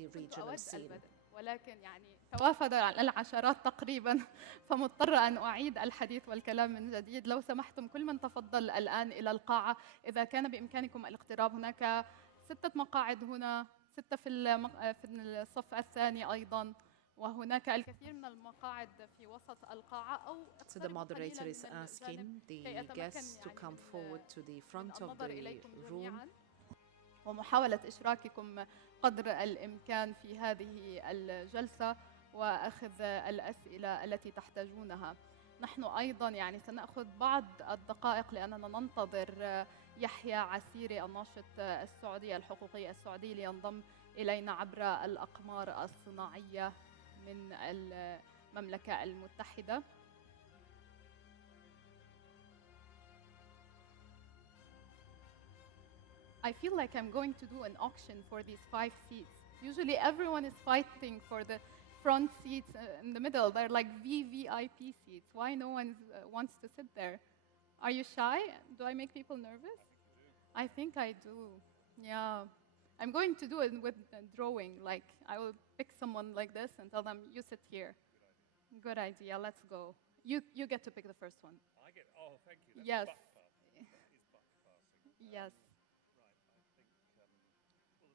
the regional scene. ولكن يعني توافد على العشرات تقريبا، فمضطرة أن أعيد الحديث والكلام من جديد. لو سمحتم كل من تفضل الآن إلى القاعة، إذا كان بإمكانكم الاقتراب. هناك 6 مقاعد هنا، 6 في الصف الثاني أيضا، وهناك الكثير من المقاعد في وسط القاعة. أو So the moderator is asking the guests to come forward to the front of the room. ومحاولة إشراككم قدر الإمكان في هذه الجلسة وأخذ الأسئلة التي تحتاجونها. نحن أيضاً يعني سنأخذ بعض الدقائق لأننا ننتظر يحيى عسيري الناشط السعودي الحقوقي السعودي لينضم إلينا عبر الأقمار الصناعية من المملكة المتحدة. I feel like I'm going to do an auction for these 5 seats. Usually everyone is fighting for the front seats in the middle. They're like VVIP seats. Why no one wants to sit there? Are you shy? Do I make people nervous? I think I do. Yeah. I'm going to do it with drawing. Like, I will pick someone like this and tell them, you sit here. Good idea. Let's go. You get to pick the first one. I get, oh, thank you. That's yes. Buck passing. That is Buck passing. Yes. Right, I think, well,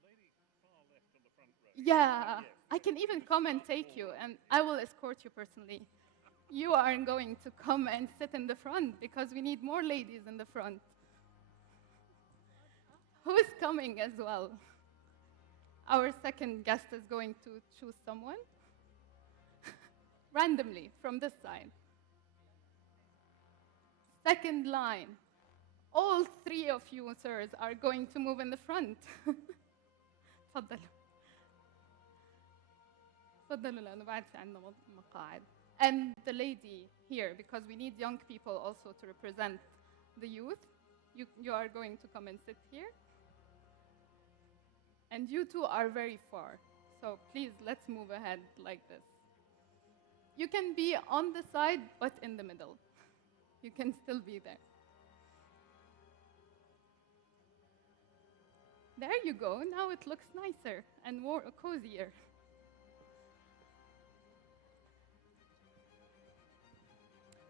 the lady far left on the front row. Yeah, Yes, I can even come and take you, and I will escort you personally. You aren't going to come and sit in the front because we need more ladies in the front. Who is coming as well? Our second guest is going to choose someone randomly from this side. Second line. All 3 of you, sirs, are going to move in the front. تفضلوا. تفضلوا لأنه بعد في عندنا مقاعد. And the lady here, because we need young people also to represent the youth. You are going to come and sit here. And you two are very far. So please, let's move ahead like this. You can be on the side, but in the middle. You can still be there. There you go. Now it looks nicer and more cozier.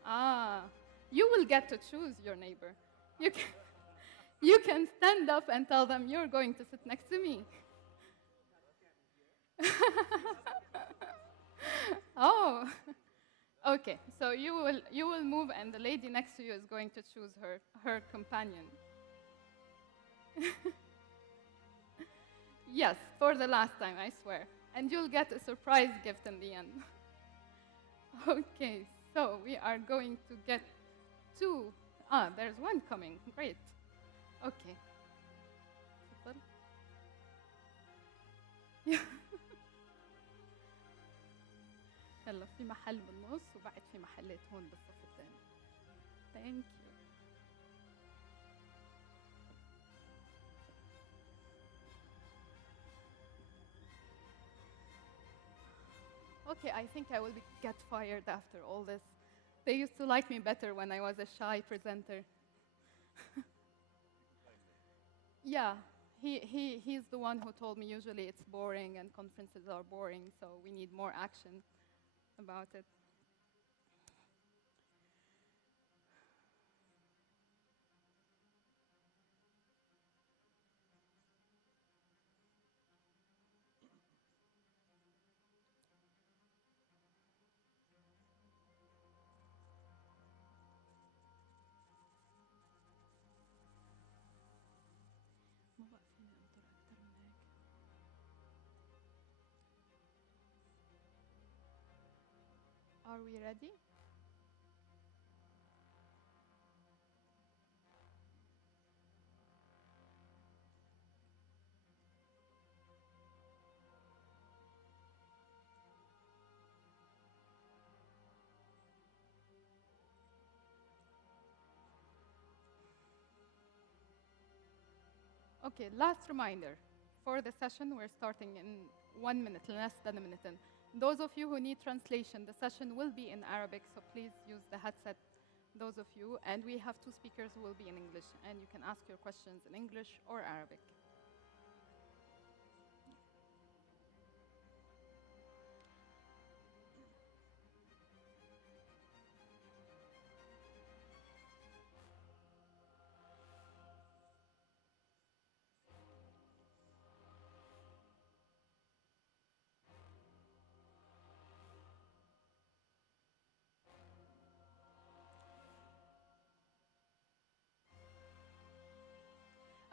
Ah, you will get to choose your neighbor. You can stand up and tell them you're going to sit next to me. Oh, okay. So you will move, and the lady next to you is going to choose her companion. Yes, for the last time, I swear. And you'll get a surprise gift in the end. Okay, so we are going to get 2. Ah, there's one coming. Great. Okay. يلا في محل بالنص وبعد في محلات هون بالصف الثاني. Thank you. Okay, I think I will get fired after all this. They used to like me better when I was a shy presenter. Yeah, he's the one who told me usually it's boring and conferences are boring, so we need more action about it. Are we ready? Okay, last reminder. For the session, we're starting in 1 minute, less than a minute in. Those of you who need translation, the session will be in Arabic, so please use the headset, those of you. And we have 2 speakers who will be in English, and you can ask your questions in English or Arabic.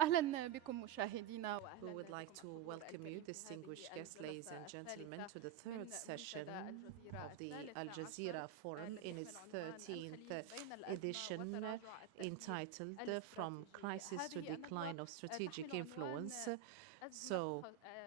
أهلا بكم مشاهدينا We وأهلا would like to بكم الحضور welcome you, الكريم في distinguished هذه guests, ladies الجلسة and gentlemen, الثالثة to the third من session منتدى الجزيرة of the الثالث Al عشر Jazeera Forum الذي in يحمل its عنوان 13th الخليج بين الأزمة edition وتراجع التأثير entitled From الاستراتيجي. Crisis to هذه الندوة Decline of Strategic تحمل عنوان Influence. أزمة So,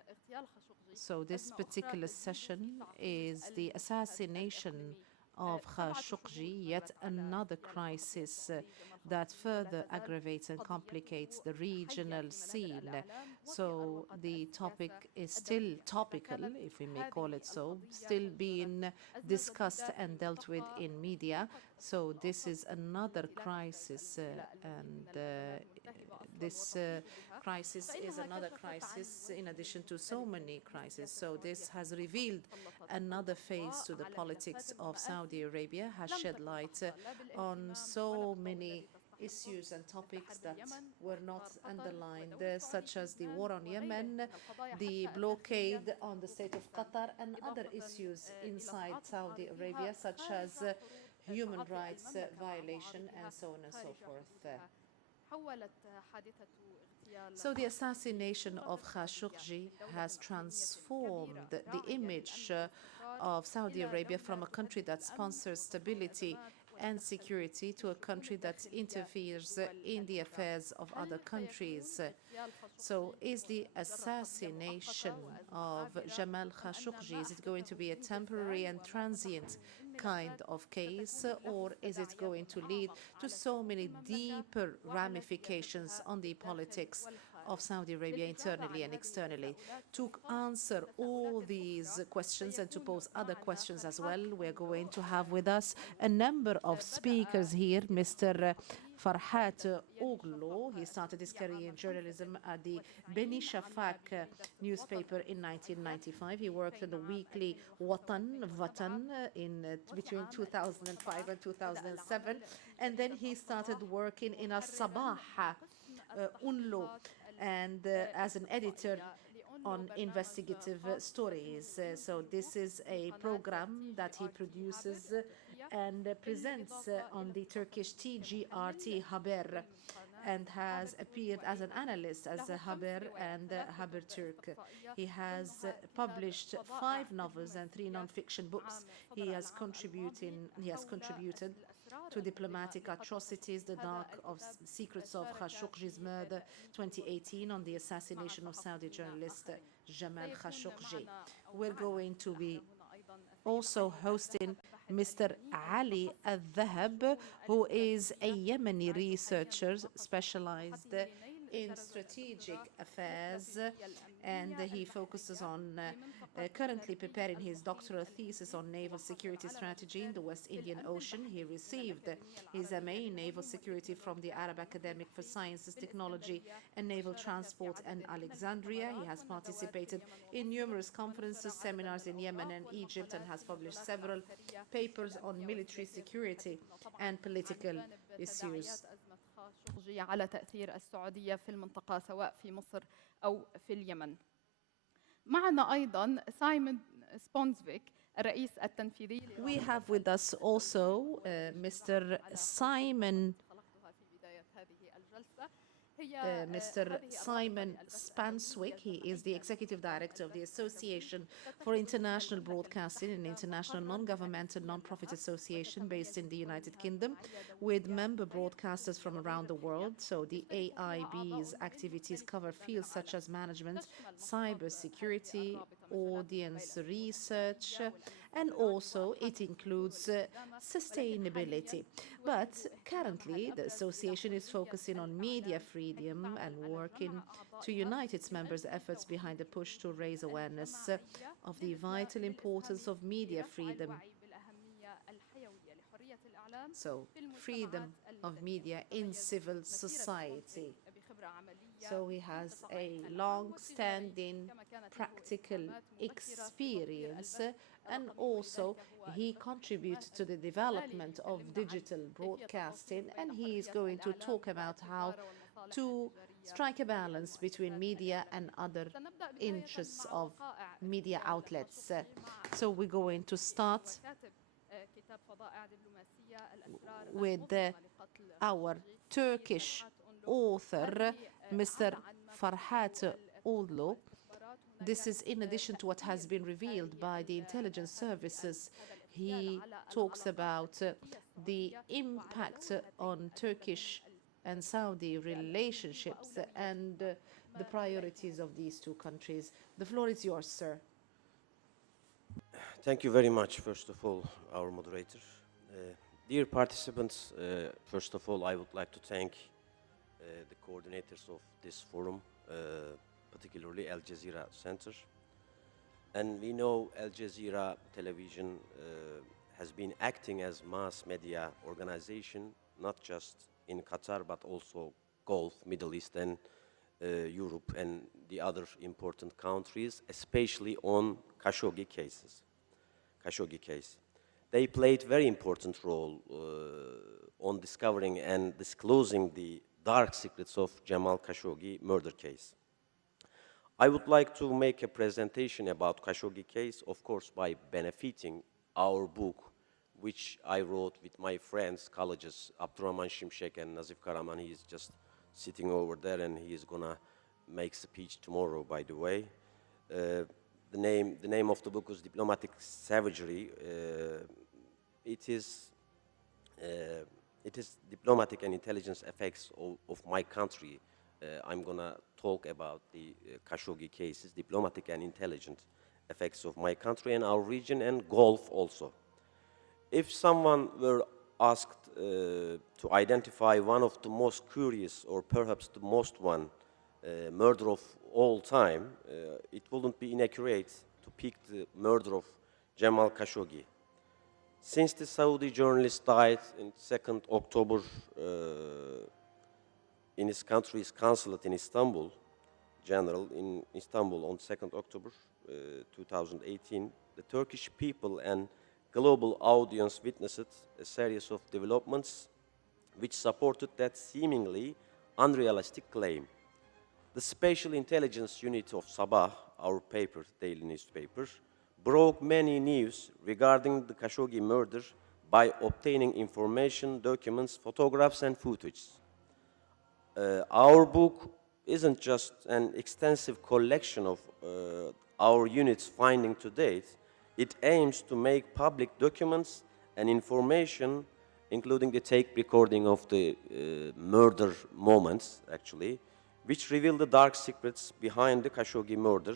اغتيال خاشقجي، so this أزمة أخرى particular تزيد في session تعقيد is the المشهد assassination الإقليمي. of 7 شهور Khashoggi, yet مرت على another اغتيال الصحفي crisis السعودي جمال that خاشقجي، ولا further تزال aggravates and complicates قضيته the حية regional في منابر scene. الإعلام وفي So أروقة the السياسة topic is still الدولية. topical, فكانت if we may call هذه it so, القضية still شجرة being أزمة discussed جديدة في and dealt with منطقة in media. منطقة So الشرق this الأوسط is another التي لا تحتاج crisis, إلى المزيد من البيانات ملتهبة أصلا this وتفصيل بها. crisis is فإنها another كشفت عن crisis in وجه addition to so مختلف many من crises. السياسة So this السعودية في has المنطقة، revealed سلطت another phase الأضواء to the على politics ملفات of Saudi ومآسي Arabia, has لم shed تكن light تحظى لا on بالاهتمام ولا so بالضوء many الذي تستحقه، issues and مثل topics حرب that اليمن were not واحتضار قطر underlined, ودور السعودية such في as the لبنان war on وغيره Yemen, من القضايا the حتى الداخلية blockade مثل on the حقوق state of الإنسان، Qatar, and other إضافة issues إلى inside تعاطي Saudi معارضيها Arabia, such خارج as حدود human تعاطي rights المملكة مع violation, and معارضيها so on and so خارج forth. حدودها. حولت حادثة اغتيال So the خاشقجي assassination صورة of السعودية Khashoggi من دولة has إقليمية transformed كبيرة the راعية image للأمن والاستقرار of Saudi إلى Arabia دولة from a country تهدد that الأمن sponsors وتصنع stability الأزمات and وتتدخل security في to a الشؤون country that الداخلية interferes للدول in the الجيران. affairs of other هل countries. سيكون اغتيال So خاشقجي is the مجرد قضية assassination مؤقتة وأزمة of عابرة، Jamal أم أن Khashoggi, ما is it going أحدثه to be a من temporary زلزال and وما transient فتحه من kind ملفات of case, ستكون له or is it تداعيات going to lead أعمق to على so شؤون many المملكة deeper وعلى ramifications سياستها on في the الداخل politics of والخارج؟ Saudi Arabia للإجابة internally عن and هذه externally? التساؤلات To ولطرح answer تساؤلات all these أخرى questions and to سيكون pose other معنا questions as فرحات well, we're going أونلو to have with us a number of speakers بدأ here. مسيرته Mr. الصحفية FERHAT يلي ÜNLÜ, he شفق started his الصحفية career عام in journalism at the 95 Beni عمل Shafak بجريدة وطن newspaper in الإذاعية، 1995. He في worked in بين the عام weekly 2005 و2007 Watan in وفي between عام 2005 2007 and بدأ 2007, العمل في and then جريدة he started الصباح working in a محررا Sabah بقسم UNLÜ التحقيقات and as an editor الاستقصائية لأونلو on برنامج investigative خاص stories. بثمن So مليون this يورو is في a قناة program تي جي that he آر تي هابر produces التركية، and presents بالإضافة on إلى the استضافته Turkish كمحلل TGRT في Haber, فيلم قناة and has هابر ترك appeared as an وغيره. analyst as a له 5 Haber روايات، and 3 Haber كتب Turk. استقصائية، He has ضمنها كتاب published 5 فظائع novels and 3 دبلوماسية non-fiction books. صدر العام الماضي He has حول contributed الأسرار to المظلمة diplomatic لقتل atrocities, خاشقجي. the هذا dark of الكتاب secrets of شارك Khashoggi's في murder, تأليفه 2018, on the وتحقيقه مع assassination of Saudi صحفيين journalist آخرين. Jamal سيكون Khashoggi. معنا أو We're معنا going في to be القاهرة هنا أيضا السيد also علي hosting الذهب الباحث Mr. اليمني Ali المتخصص في Al-Dhahab, الشؤون who is a الاستراتيجية، Yemeni يستعد حاليا researcher لمناقشة specialized طروحاته لنيل in درجة الدكتوراه strategic في affairs, الاستراتيجية and الأمنية he focuses البحرية on في منطقة currently شرقي preparing his المحيط doctoral thesis الهندي. on naval هو حاصل security على strategy in ماجستير the West في Indian الأمن Ocean. He البحري من received الأكاديمية his العربية MA in naval للعلوم security from the والتكنولوجيا Arab والنفط Academic for البحري Sciences, Technology بالإسكندرية، and Naval وشارك في Transport عدد in من Alexandria. He المؤتمرات has والندوات في participated اليمن in ومصر، numerous ونشر conferences, عددا من seminars in Yemen الأوراق and Egypt, and والمقالات has في published المجالات several العسكرية papers on والأمنية military والسياسية. security وسيتحدثنا طبعا and عن political جانب issues. تداعيات أزمة خاشقجي على تأثير السعودية في المنطقة سواء في مصر أو في اليمن. معنا أيضا سايمون سبونسويك الرئيس التنفيذي We have with us also Mr. Simon Spanswick. He is the Executive Director of the Association for International Broadcasting, an international non-governmental non-profit association based in the United Kingdom with member broadcasters from around the world. So the AIB's activities cover fields such as management, cybersecurity, audience research, and also it includes sustainability. But currently, the association is focusing on media freedom and working to unite its members' efforts behind the push to raise awareness of the vital importance of media freedom. So, freedom of media in civil society. So he has a long-standing practical experience, and also he contributes to the development of digital broadcasting, and he is going to talk about how to strike a balance between media and other interests of media outlets. So we're going to start with our Turkish author, Mr. FERHAT ÜNLÜ. This is in addition to what has been revealed by the intelligence services. He talks about the impact on Turkish and Saudi relationships and the priorities of these two countries. The floor is yours, sir. Thank you very much, first of all, our moderator. Dear participants, first of all, I would like to thank the coordinators of this forum, particularly Al Jazeera Center. And we know Al Jazeera television has been acting as mass media organization, not just in Qatar, but also Gulf, Middle East, and Europe, and the other important countries, especially on Khashoggi cases. Khashoggi case. They played very important role on discovering and disclosing the dark secrets of Jamal Khashoggi murder case. I would like to make a presentation about Khashoggi case, of course, by benefiting our book, which I wrote with my friends, colleagues, Abdurrahman Şimşek and Nazif Karaman. He is just sitting over there, and he is gonna make speech tomorrow, by the way. The name of the book is Diplomatic Savagery. It is diplomatic and intelligence effects of my country. I'm gonna talk about the Khashoggi cases, diplomatic and intelligent effects of my country and our region and Gulf also. If someone were asked to identify one of the most curious or perhaps the most one murder of all time, it wouldn't be inaccurate to pick the murder of Jamal Khashoggi. Since the Saudi journalist died in 2nd October in his country's consulate in Istanbul, General in Istanbul on 2nd October 2018, the Turkish people and global audience witnessed a series of developments which supported that seemingly unrealistic claim. The Special Intelligence Unit of Sabah, our paper, daily newspaper, broke many news regarding the Khashoggi murder by obtaining information, documents, photographs, and footage. Our book isn't just an extensive collection of our unit's findings to date. It aims to make public documents and information, including the tape recording of the murder moments, actually, which reveal the dark secrets behind the Khashoggi murder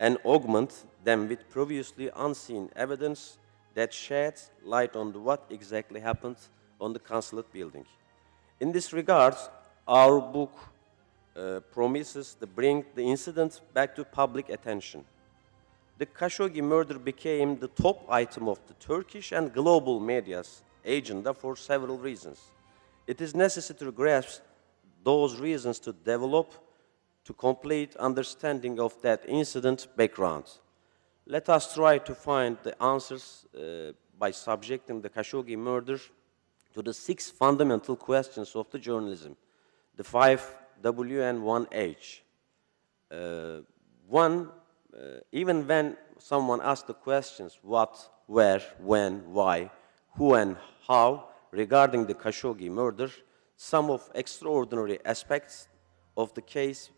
and augment them with previously unseen evidence that sheds light on what exactly happened on the consulate building. In this regard, our book promises to bring the incident back to public attention. The Khashoggi murder became the top item of the Turkish and global media's agenda for several reasons. It is necessary to grasp those reasons to develop to complete understanding of that incident background. Let us try to find the answers by subjecting the Khashoggi murder to the 6 fundamental questions of the journalism, the 5 W and 1 H. Even when someone asks the questions what, where, when, why, who and how regarding the Khashoggi murder, some of extraordinary aspects of the case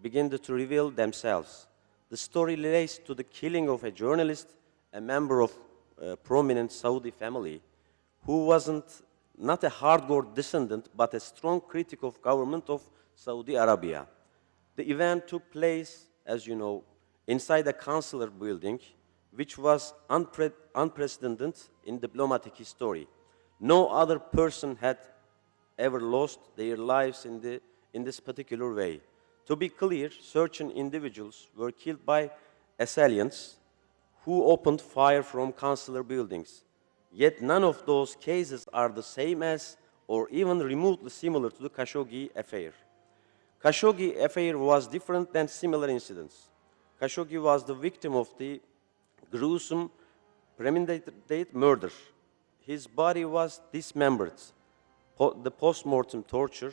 begin to reveal themselves. The story relates to the killing of a journalist, a member of a prominent Saudi family, who wasn't not a hardcore descendant, but a strong critic of government of Saudi Arabia. The event took place, as you know, inside a consular building, which was unprecedented in diplomatic history. No other person had ever lost their lives in this particular way. To be clear, certain individuals were killed by assailants who opened fire from consular buildings. Yet none of those cases are the same as or even remotely similar to the Khashoggi affair. Khashoggi affair was different than similar incidents. Khashoggi was the victim of the gruesome premeditated murder. His body was dismembered. The post-mortem torture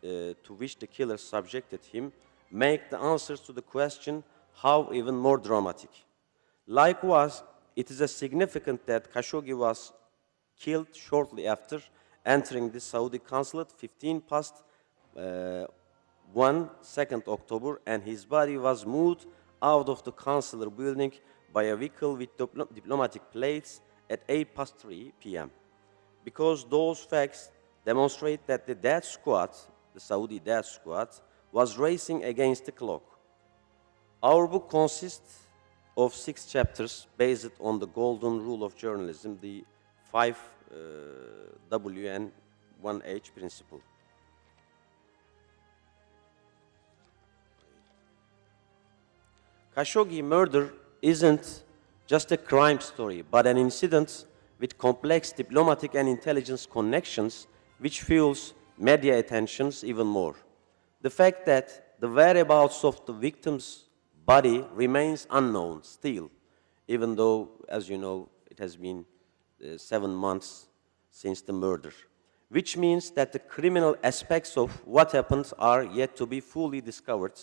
to which the killer subjected him make the answers to the question how even more dramatic. Likewise, it is significant that Khashoggi was killed shortly after entering the Saudi consulate, 15 past 2nd October, and his body was moved out of the consular building by a vehicle with diplomatic plates at 3 p.m. Because those facts demonstrate that the death squad, the Saudi death squad, was racing against the clock. Our book consists of 6 chapters based on the golden rule of journalism, the 5W and 1H principle. Khashoggi murder isn't just a crime story, but an incident with complex diplomatic and intelligence connections which fuels media attentions even more. The fact that the whereabouts of the victim's body remains unknown still, even though, as you know, it has been 7 months since the murder, which means that the criminal aspects of what happened are yet to be fully discovered,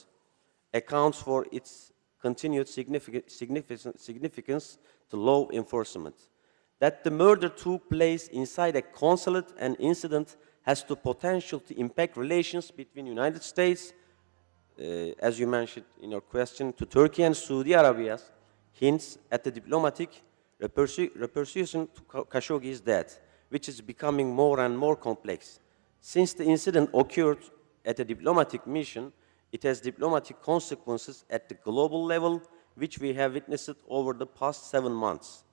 accounts for its continued significance to law enforcement. That the murder took place inside a consulate and incident has the potential to impact relations between United States, as you mentioned in your question, to Turkey and Saudi Arabia, hints at the diplomatic repercussion to Khashoggi's death, which is becoming more and more complex. Since the incident occurred at a diplomatic mission, it has diplomatic consequences at the global level, which we have witnessed over the past 7 months.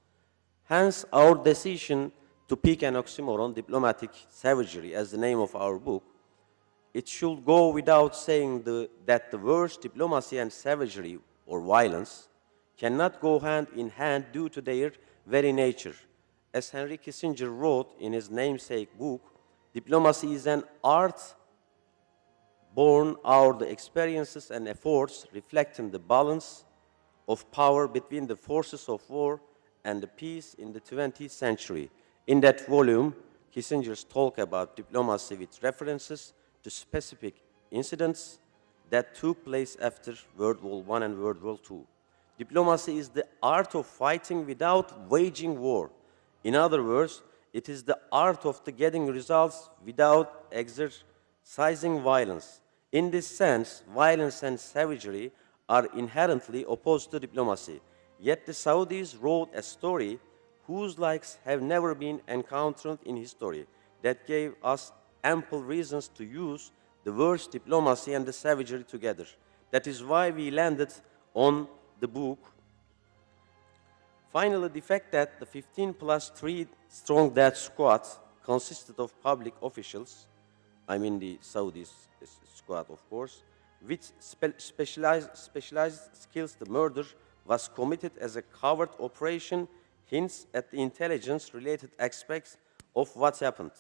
Hence, our decision to pick an oxymoron, diplomatic savagery, as the name of our book. It should go without saying that the words diplomacy and savagery or violence cannot go hand in hand due to their very nature. As Henry Kissinger wrote in his namesake book, diplomacy is an art born out of the experiences and efforts reflecting the balance of power between the forces of war and the peace in the 20th century. In that volume, Kissinger's talk about diplomacy with references to specific incidents that took place after World War I and World War II. Diplomacy is the art of fighting without waging war. In other words, it is the art of getting results without exercising violence. In this sense, violence and savagery are inherently opposed to diplomacy. Yet the Saudis wrote a story whose likes have never been encountered in history that gave us ample reasons to use the words diplomacy and the savagery together. That is why we landed on the book. Finally, the fact that the 15 plus 3 strong death squad consisted of public officials, I mean the Saudis squad, of course, with specialized skills, the murder was committed as a covert operation, hints at the intelligence-related aspects of what happened.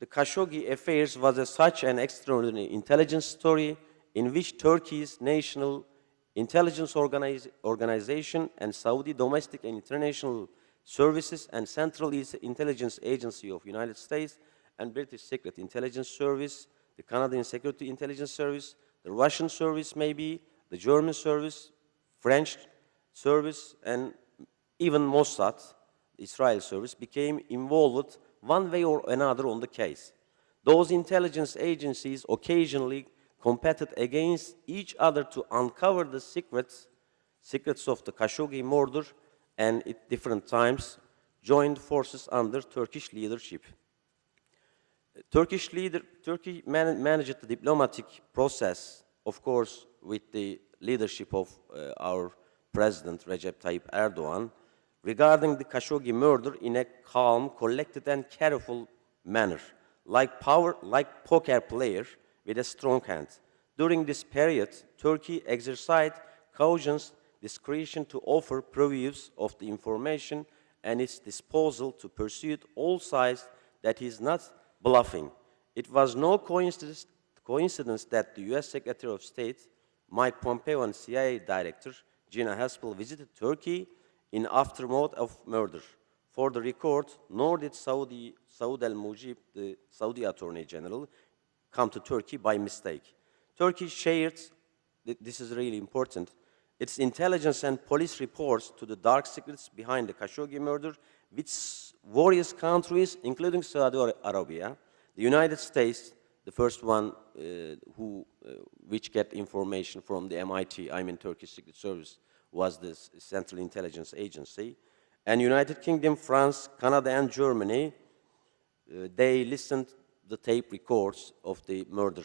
The Khashoggi affairs was such an extraordinary intelligence story in which Turkey's national intelligence organization and Saudi domestic and international services and Central East Intelligence Agency of United States and British Secret Intelligence Service, the Canadian Security Intelligence Service, the Russian service maybe, the German service, French service, and even Mossad, the Israel service, became involved one way or another on the case. Those intelligence agencies occasionally competed against each other to uncover the secrets of the Khashoggi murder, and at different times joined forces under Turkish leadership. Turkey managed the diplomatic process, of course, with the leadership of our President Recep Tayyip Erdogan, regarding the Khashoggi murder in a calm, collected, and careful manner, like poker player with a strong hand. During this period, Turkey exercised cautious discretion to offer previews of the information and its disposal to pursue all sides that he is not bluffing. It was no coincidence that the U.S. Secretary of State, Mike Pompeo, and CIA Director Gina Haspel visited Turkey in aftermath of murder. For the record, nor did Saud al-Mujib, the Saudi Attorney General, come to Turkey by mistake. Turkey shared, this is really important, its intelligence and police reports to the dark secrets behind the Khashoggi murder with various countries, including Saudi Arabia, the United States, the The first one which get information from the MIT, I mean Turkish Secret Service, was this Central Intelligence Agency. And United Kingdom, France, Canada, and Germany, they listened the tape records of the murder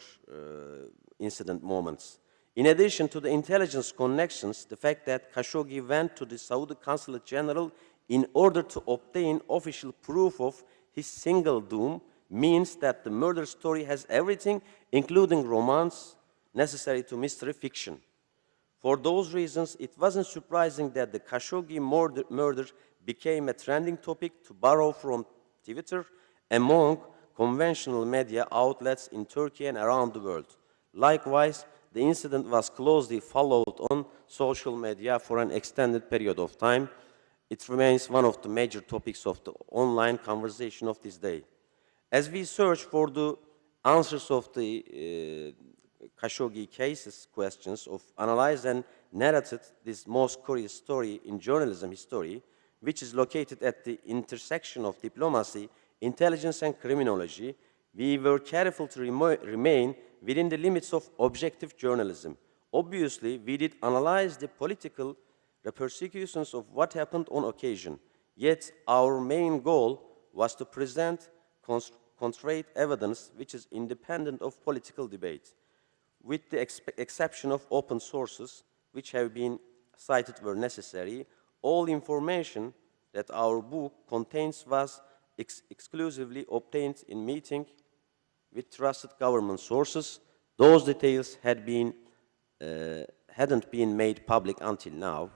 incident moments. In addition to the intelligence connections, the fact that Khashoggi went to the Saudi Consulate General in order to obtain official proof of his single doom means that the murder story has everything, including romance, necessary to mystery fiction. For those reasons, it wasn't surprising that the Khashoggi murder became a trending topic, to borrow from Twitter, among conventional media outlets in Turkey and around the world. Likewise, the incident was closely followed on social media for an extended period of time. It remains one of the major topics of the online conversation of this day. As we search for the answers of the Khashoggi cases questions, of analyzed and narrated this most curious story in journalism history, which is located at the intersection of diplomacy, intelligence, and criminology, we were careful to remain within the limits of objective journalism. Obviously, we did analyze the political repercussions of what happened on occasion, yet our main goal was to present concrete evidence which is independent of political debate. With the exception of open sources, which have been cited where necessary, all information that our book contains was exclusively obtained in meeting with trusted government sources. Those details hadn't been made public until now.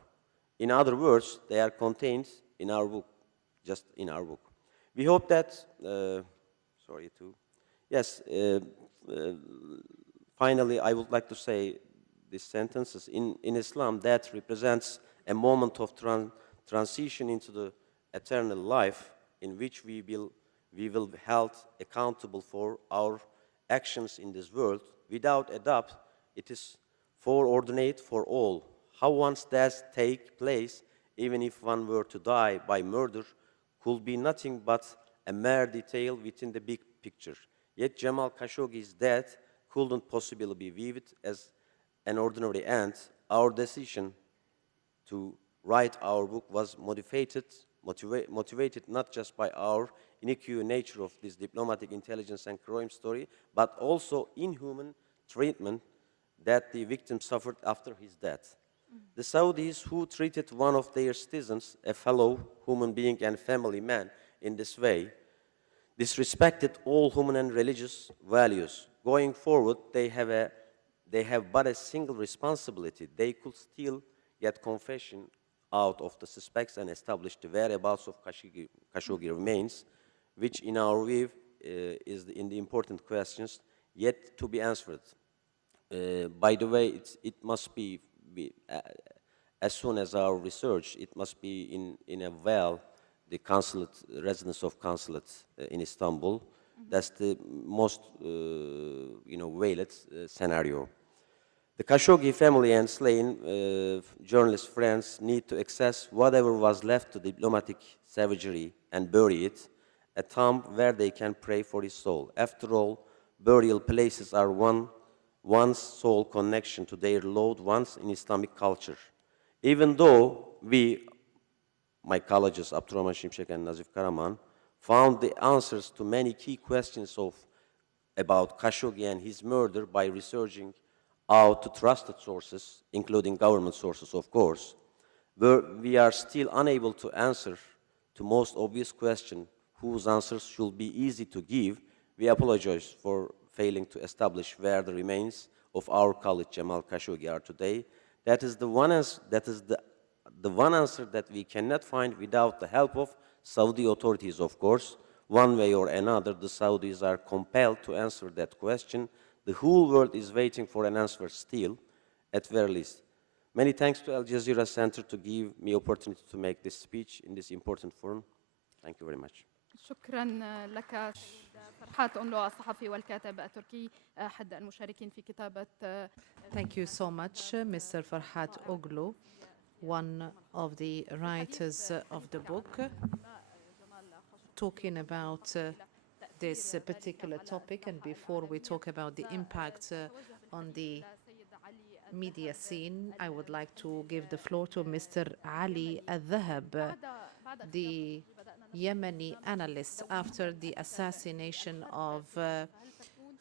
In other words, they are contained in our book, just in our book. We hope that, finally, I would like to say these sentences. In Islam, that represents a moment of transition into the eternal life, in which we will be held accountable for our actions in this world. Without a doubt, it is foreordinate for all. How one's death take place, even if one were to die by murder, could be nothing but a mere detail within the big picture. Yet Jamal Khashoggi's death couldn't possibly be viewed as an ordinary end. Our decision to write our book was motivated not just by our unique nature of this diplomatic intelligence and crime story, but also inhuman treatment that the victim suffered after his death. The Saudis, who treated one of their citizens, a fellow human being and family man, in this way, disrespected all human and religious values. Going forward, they have but a single responsibility. They could still get confession out of the suspects and establish the whereabouts of Khashoggi remains, which in our view is in the important questions yet to be answered. By the way, it must be as soon as our research, it must be in a the consulate, residence of consulate in Istanbul. That's the most, valid scenario. The Khashoggi family and slain journalist friends need to access whatever was left to diplomatic savagery and bury it, a tomb where they can pray for his soul. After all, burial places are one's sole connection to their loved ones in Islamic culture. Even though we, my colleagues Abdurrahman Şimşek and Nazif Karaman, found the answers to many key questions about Khashoggi and his murder by researching out to trusted sources, including government sources, of course, we are still unable to answer to most obvious question, whose answers should be easy to give. We apologize for failing to establish where the remains of our colleague Jamal Khashoggi are today. That is the one answer that we cannot find without the help of Saudi authorities, of course. One way or another, the Saudis are compelled to answer that question. The whole world is waiting for an answer still, at very least. Many thanks to Al Jazeera Center to give me opportunity to make this speech in this important forum. Thank you very much. شكرا لك فرحات أنلو الصحفي والكاتب التركي أحد المشاركين في كتابة Thank you so much, Mr. Ferhat Uglu, one of the writers of the book, talking about this particular topic, and before we talk about the impact on the media scene, I would like to give the floor to Mr. Ali Al-Dahab, the Yemeni analyst. After the assassination of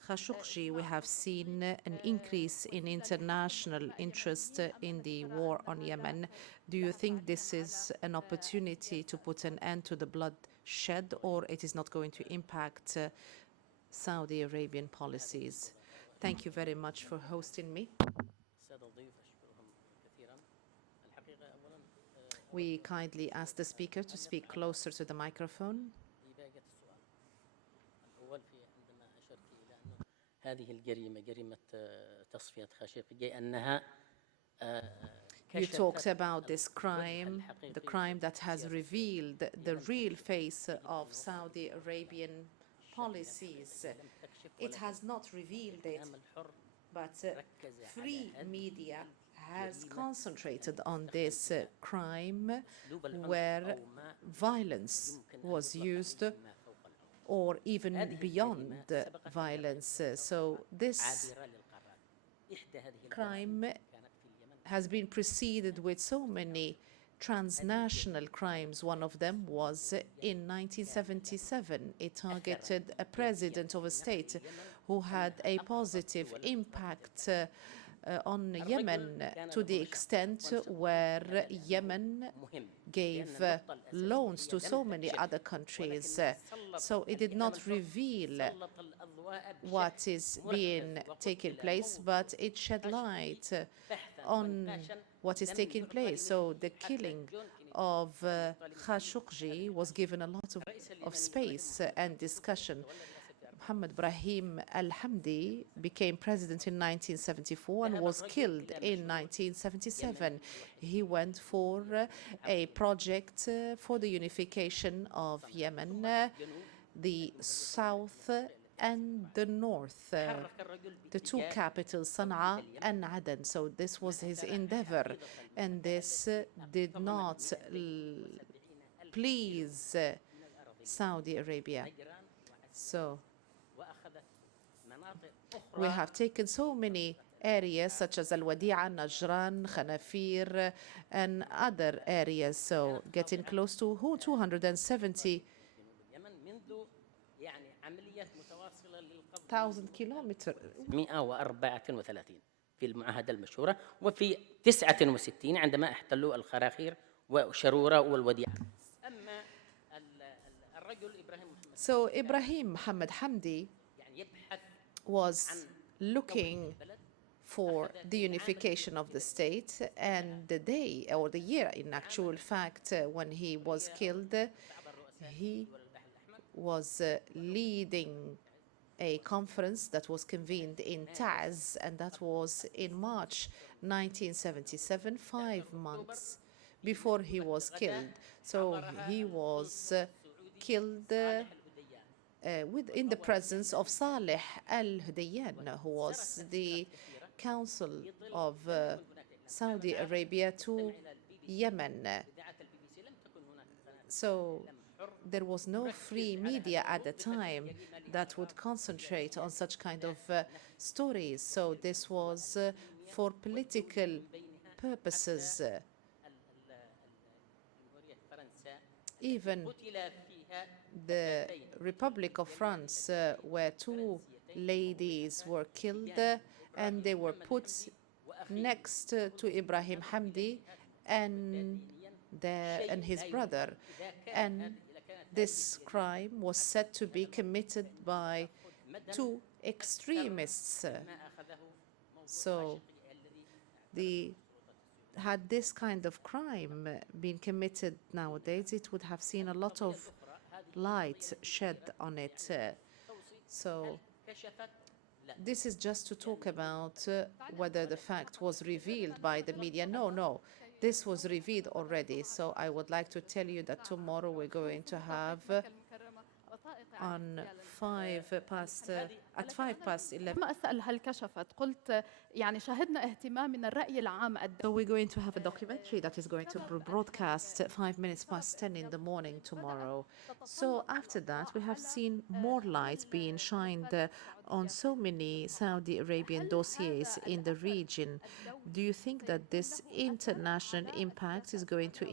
Khashoggi, we have seen an increase in international interest in the war on Yemen. Do you think this is an opportunity to put an end to the bloodshed, or it is not going to impact Saudi Arabian policies? Thank you very much for hosting me. We kindly ask the speaker to speak closer to the microphone. هذه الجريمة جريمة تصفية خاشقجي أنها You talked about this crime, the crime that has revealed the real face of Saudi Arabian policies. It has not revealed it, but free media has concentrated on this crime where violence was used, or even beyond violence. So this crime has been preceded with so many transnational crimes. One of them was in 1977. It targeted a president of a state who had a positive impact on Yemen, to the extent where Yemen gave loans to so many other countries. So it did not reveal what is being taking place, but it shed light on what is taking place. So the killing of Khashoggi was given a lot of space and discussion. Mohammed Brahim al-Hamdi became president in 1974 and was killed in 1977. He went for a project for the unification of Yemen, the south and the north, the two capitals, Sana'a and Aden. So this was his endeavor, and this did not please Saudi Arabia. So we have taken so many areas such as Al-Wadi'a, Najran, Khanafir, and other areas. So getting close to 270,000 kilometers. 134 في المعاهدة المشهورة، وفي 69 عندما احتلوا الخراخير وشرورة والوديعة. أما الرجل إبراهيم محمد. So Ibrahim Muhammad Hamdi was looking for the unification of the state, and the day or the year, in actual fact, when he was killed, he was leading a conference that was convened in Taz, and that was in March 1977, 5 months before he was killed. So he was killed in the presence of Saleh al-Hudayyan, who was the counsel of Saudi Arabia to Yemen. So there was no free media at the time that would concentrate on such kind of stories. So this was for political purposes. Even the Republic of France, where two ladies were killed, and they were put next to Ibrahim Hamdi and his brother. And this crime was said to be committed by two extremists. So had this kind of crime been committed nowadays, it would have seen a lot of light shed on it. So this is just to talk about whether the fact was revealed by the media. No, this was revealed already. So I would like to tell you that tomorrow we're going to have on at 11:05. لما أسأل هل كشفت قلت يعني شاهدنا اهتمام من الرأي العام So we're going to have a documentary that is going to be broadcast at 10:05 in the morning tomorrow. So after that, we have seen more light being shined on so many Saudi Arabian dossiers in the region. Do you think that this international impact is going to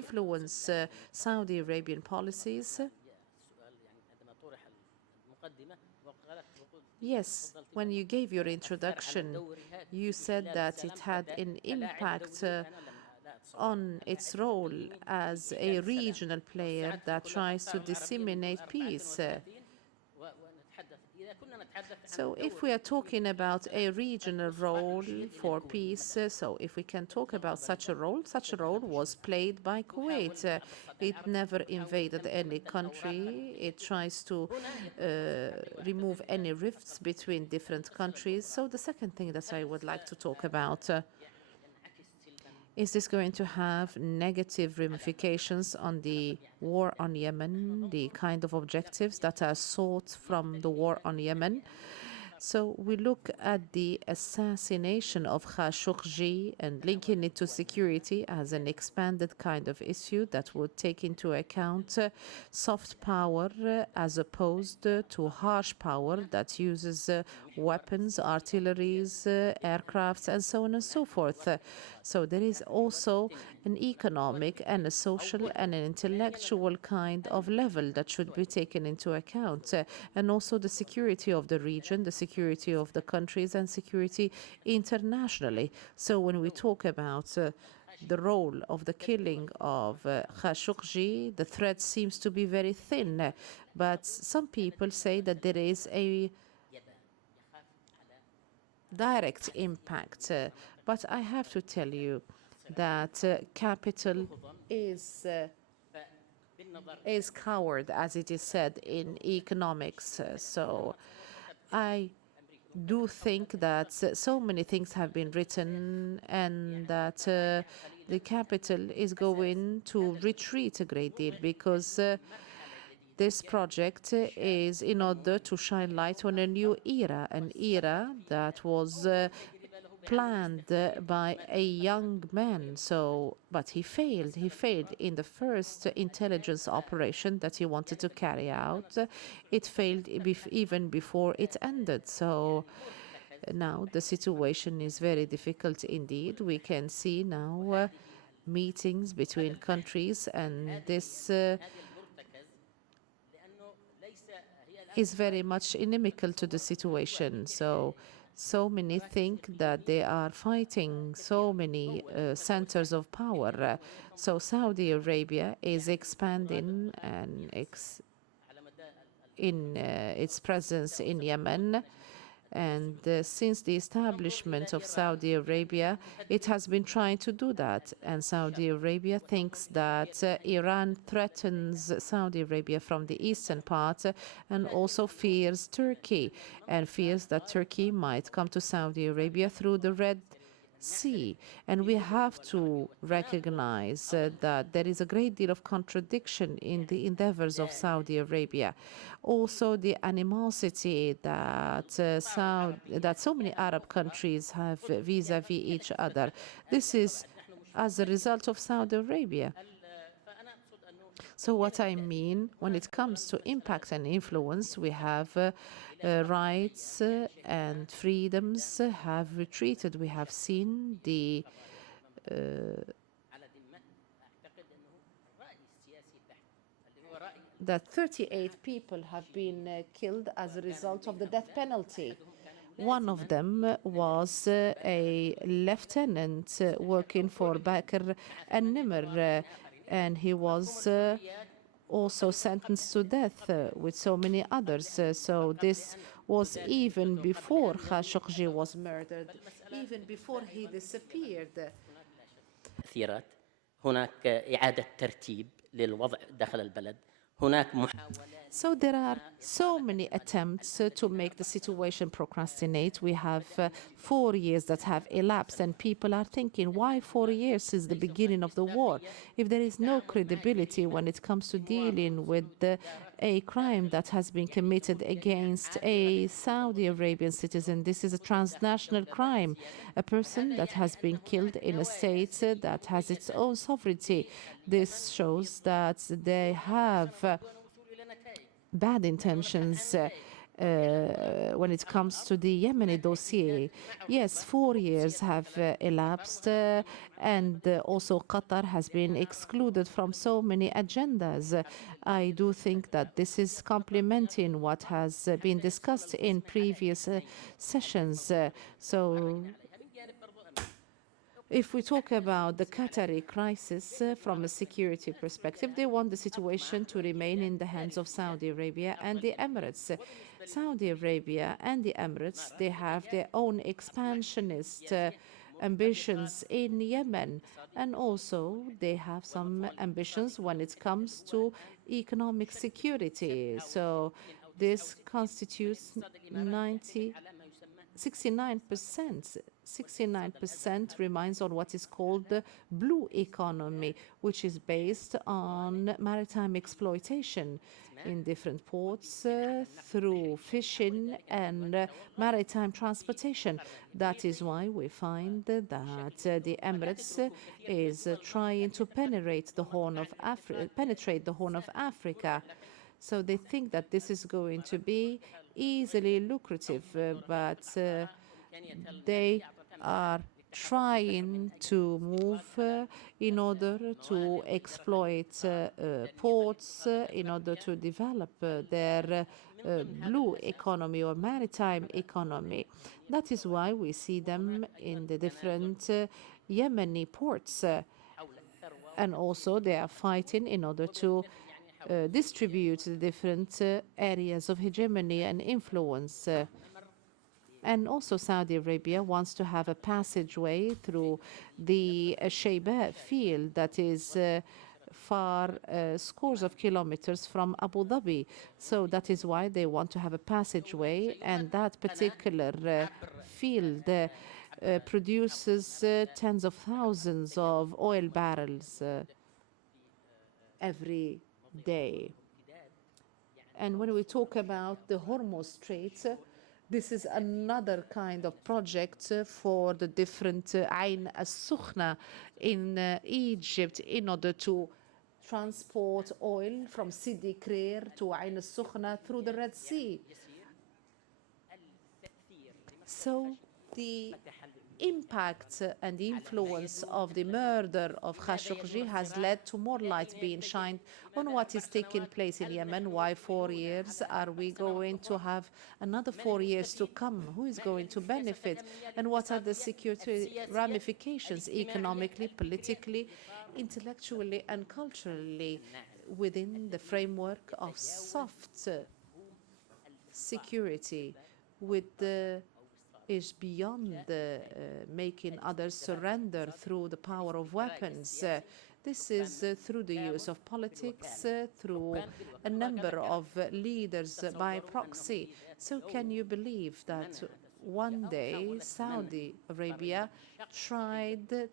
influence Saudi Arabian policies? السؤال يعني عندما طرح المقدمة وقالت Yes, when you gave your introduction, you said that it had an impact on its role as a regional player that tries to disseminate peace. So if we are talking about a regional role for peace, so if we can talk about such a role was played by Kuwait. It never invaded any country. It tries to remove any rifts between different countries. So the second thing that I would like to talk about is this going to have negative ramifications on the war on Yemen, the kind of objectives that are sought from the war on Yemen? So we look at the assassination of Khashoggi and linking it to security as an expanded kind of issue that would take into account soft power as opposed to harsh power that uses weapons, artilleries, aircrafts, and so on and so forth. So there is also an economic and a social and an intellectual kind of level that should be taken into account, and also the security of the region, the security of the countries, and security internationally. So when we talk about the role of the killing of Khashoggi, the threat seems to be very thin, but some people say that there is a direct impact. But I have to tell you that capital is coward, as it is said in economics. So I do think that so many things have been written and that the capital is going to retreat a great deal because this project is in order to shine light on a new era, an era that was planned by a young man. But he failed. He failed in the first intelligence operation that he wanted to carry out. It failed even before it ended. So now the situation is very difficult indeed. We can see now meetings between countries, and this is very much inimical to the situation. So many think that they are fighting so many centers of power. So Saudi Arabia is expanding and in its presence in Yemen. And since the establishment of Saudi Arabia, it has been trying to do that. And Saudi Arabia thinks that Iran threatens Saudi Arabia from the eastern part and also fears Turkey and fears that Turkey might come to Saudi Arabia through the Red Sea. And we have to recognize that there is a great deal of contradiction in the endeavors of Saudi Arabia. Also, the animosity that so many Arab countries have vis-à-vis each other. This is as a result of Saudi Arabia. So what I mean, when it comes to impact and influence, we have rights and freedoms have retreated. We have seen that 38 people have been killed as a result of the death penalty. One of them was a lieutenant working for Bakr al-Nimr, and he was also sentenced to death with so many others. So this was even before Khashoggi was murdered, even before he disappeared. هناك إعادة ترتيب للوضع داخل البلد. هناك محاولات So there are so many attempts to make the situation procrastinate. We have 4 years that have elapsed, and people are thinking, why 4 years since the beginning of the war? If there is no credibility when it comes to dealing with a crime that has been committed against a Saudi Arabian citizen, this is a transnational crime, a person that has been killed in a state that has its own sovereignty. This shows that they have bad intentions when it comes to the Yemeni dossier. Yes, 4 years have elapsed, and also Qatar has been excluded from so many agendas. I do think that this is complementing what has been discussed in previous sessions. So if we talk about the Qatari crisis from a security perspective, they want the situation to remain in the hands of Saudi Arabia and the Emirates. Saudi Arabia and the Emirates, they have their own expansionist ambitions in Yemen, and also they have some ambitions when it comes to economic security. So this constitutes 69%. 69% remains on what is called the blue economy, which is based on maritime exploitation in different ports through fishing and maritime transportation. That is why we find that the Emirates is trying to penetrate the Horn of Africa. So they think that this is going to be easily lucrative, but they are trying to move in order to exploit ports, in order to develop their blue economy or maritime economy. That is why we see them in the different Yemeni ports. And also they are fighting in order to distribute the different areas of hegemony and influence. And also Saudi Arabia wants to have a passageway through the Shaybah field that is far scores of kilometers from Abu Dhabi. So that is why they want to have a passageway, and that particular field produces tens of thousands of oil barrels every day. And when we talk about the Hormuz Strait, this is another kind of project for the different Ain al-Sukhna in Egypt in order to transport oil from Sidi Krir to Ain al-Sukhna through the Red Sea. So the impact and influence of the murder of Khashoggi has led to more light being shined on what is taking place in Yemen. Why 4 years? Are we going to have another 4 years to come? Who is going to benefit? And what are the security ramifications economically, politically, intellectually, and culturally within the framework of soft security with the is beyond making others surrender through the power of weapons. This is through the use of politics, through a number of leaders by proxy. So can you believe that one day Saudi Arabia tried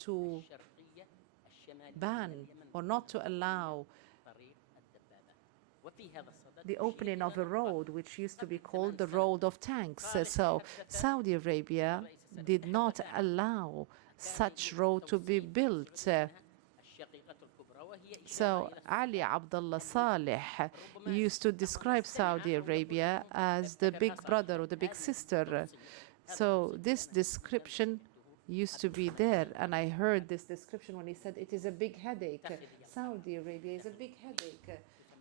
to ban or not to allow the opening of a road which used to be called the Road of Tanks. So Saudi Arabia did not allow such road to be built. So Ali Abdullah Saleh used to describe Saudi Arabia as the big brother or the big sister. So this description used to be there, and I heard this description when he said it is a big headache. Saudi Arabia is a big headache.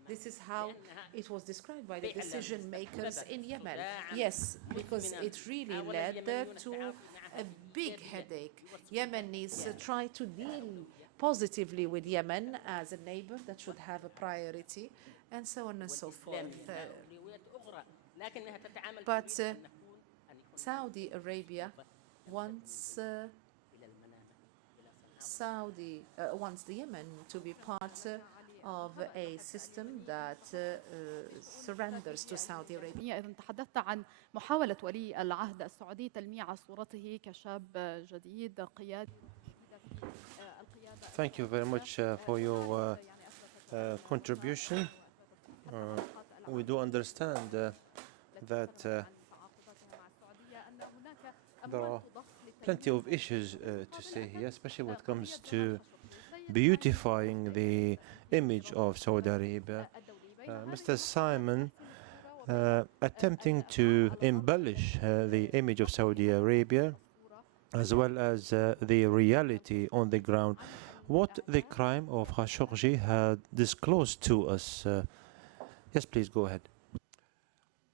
This is how it was described by the decision makers in Yemen. Yes, because it really led to a big headache. Yemen needs to try to deal positively with Yemen as a neighbor that should have a priority, and so on and so forth. But Saudi Arabia wants wants the Yemen to be part of a system that surrenders to Saudi Arabia. إذا تحدثت عن محاولة ولي العهد السعودي تلميع صورته كشاب جديد قيادي في القيادة. Thank you very much for your contribution. We do understand that there are plenty of issues to say here, especially when it comes to beautifying the image of Saudi Arabia. Mr. Simon attempting to embellish the image of Saudi Arabia as well as the reality on the ground. What the crime of Khashoggi had disclosed to us. Yes, please go ahead.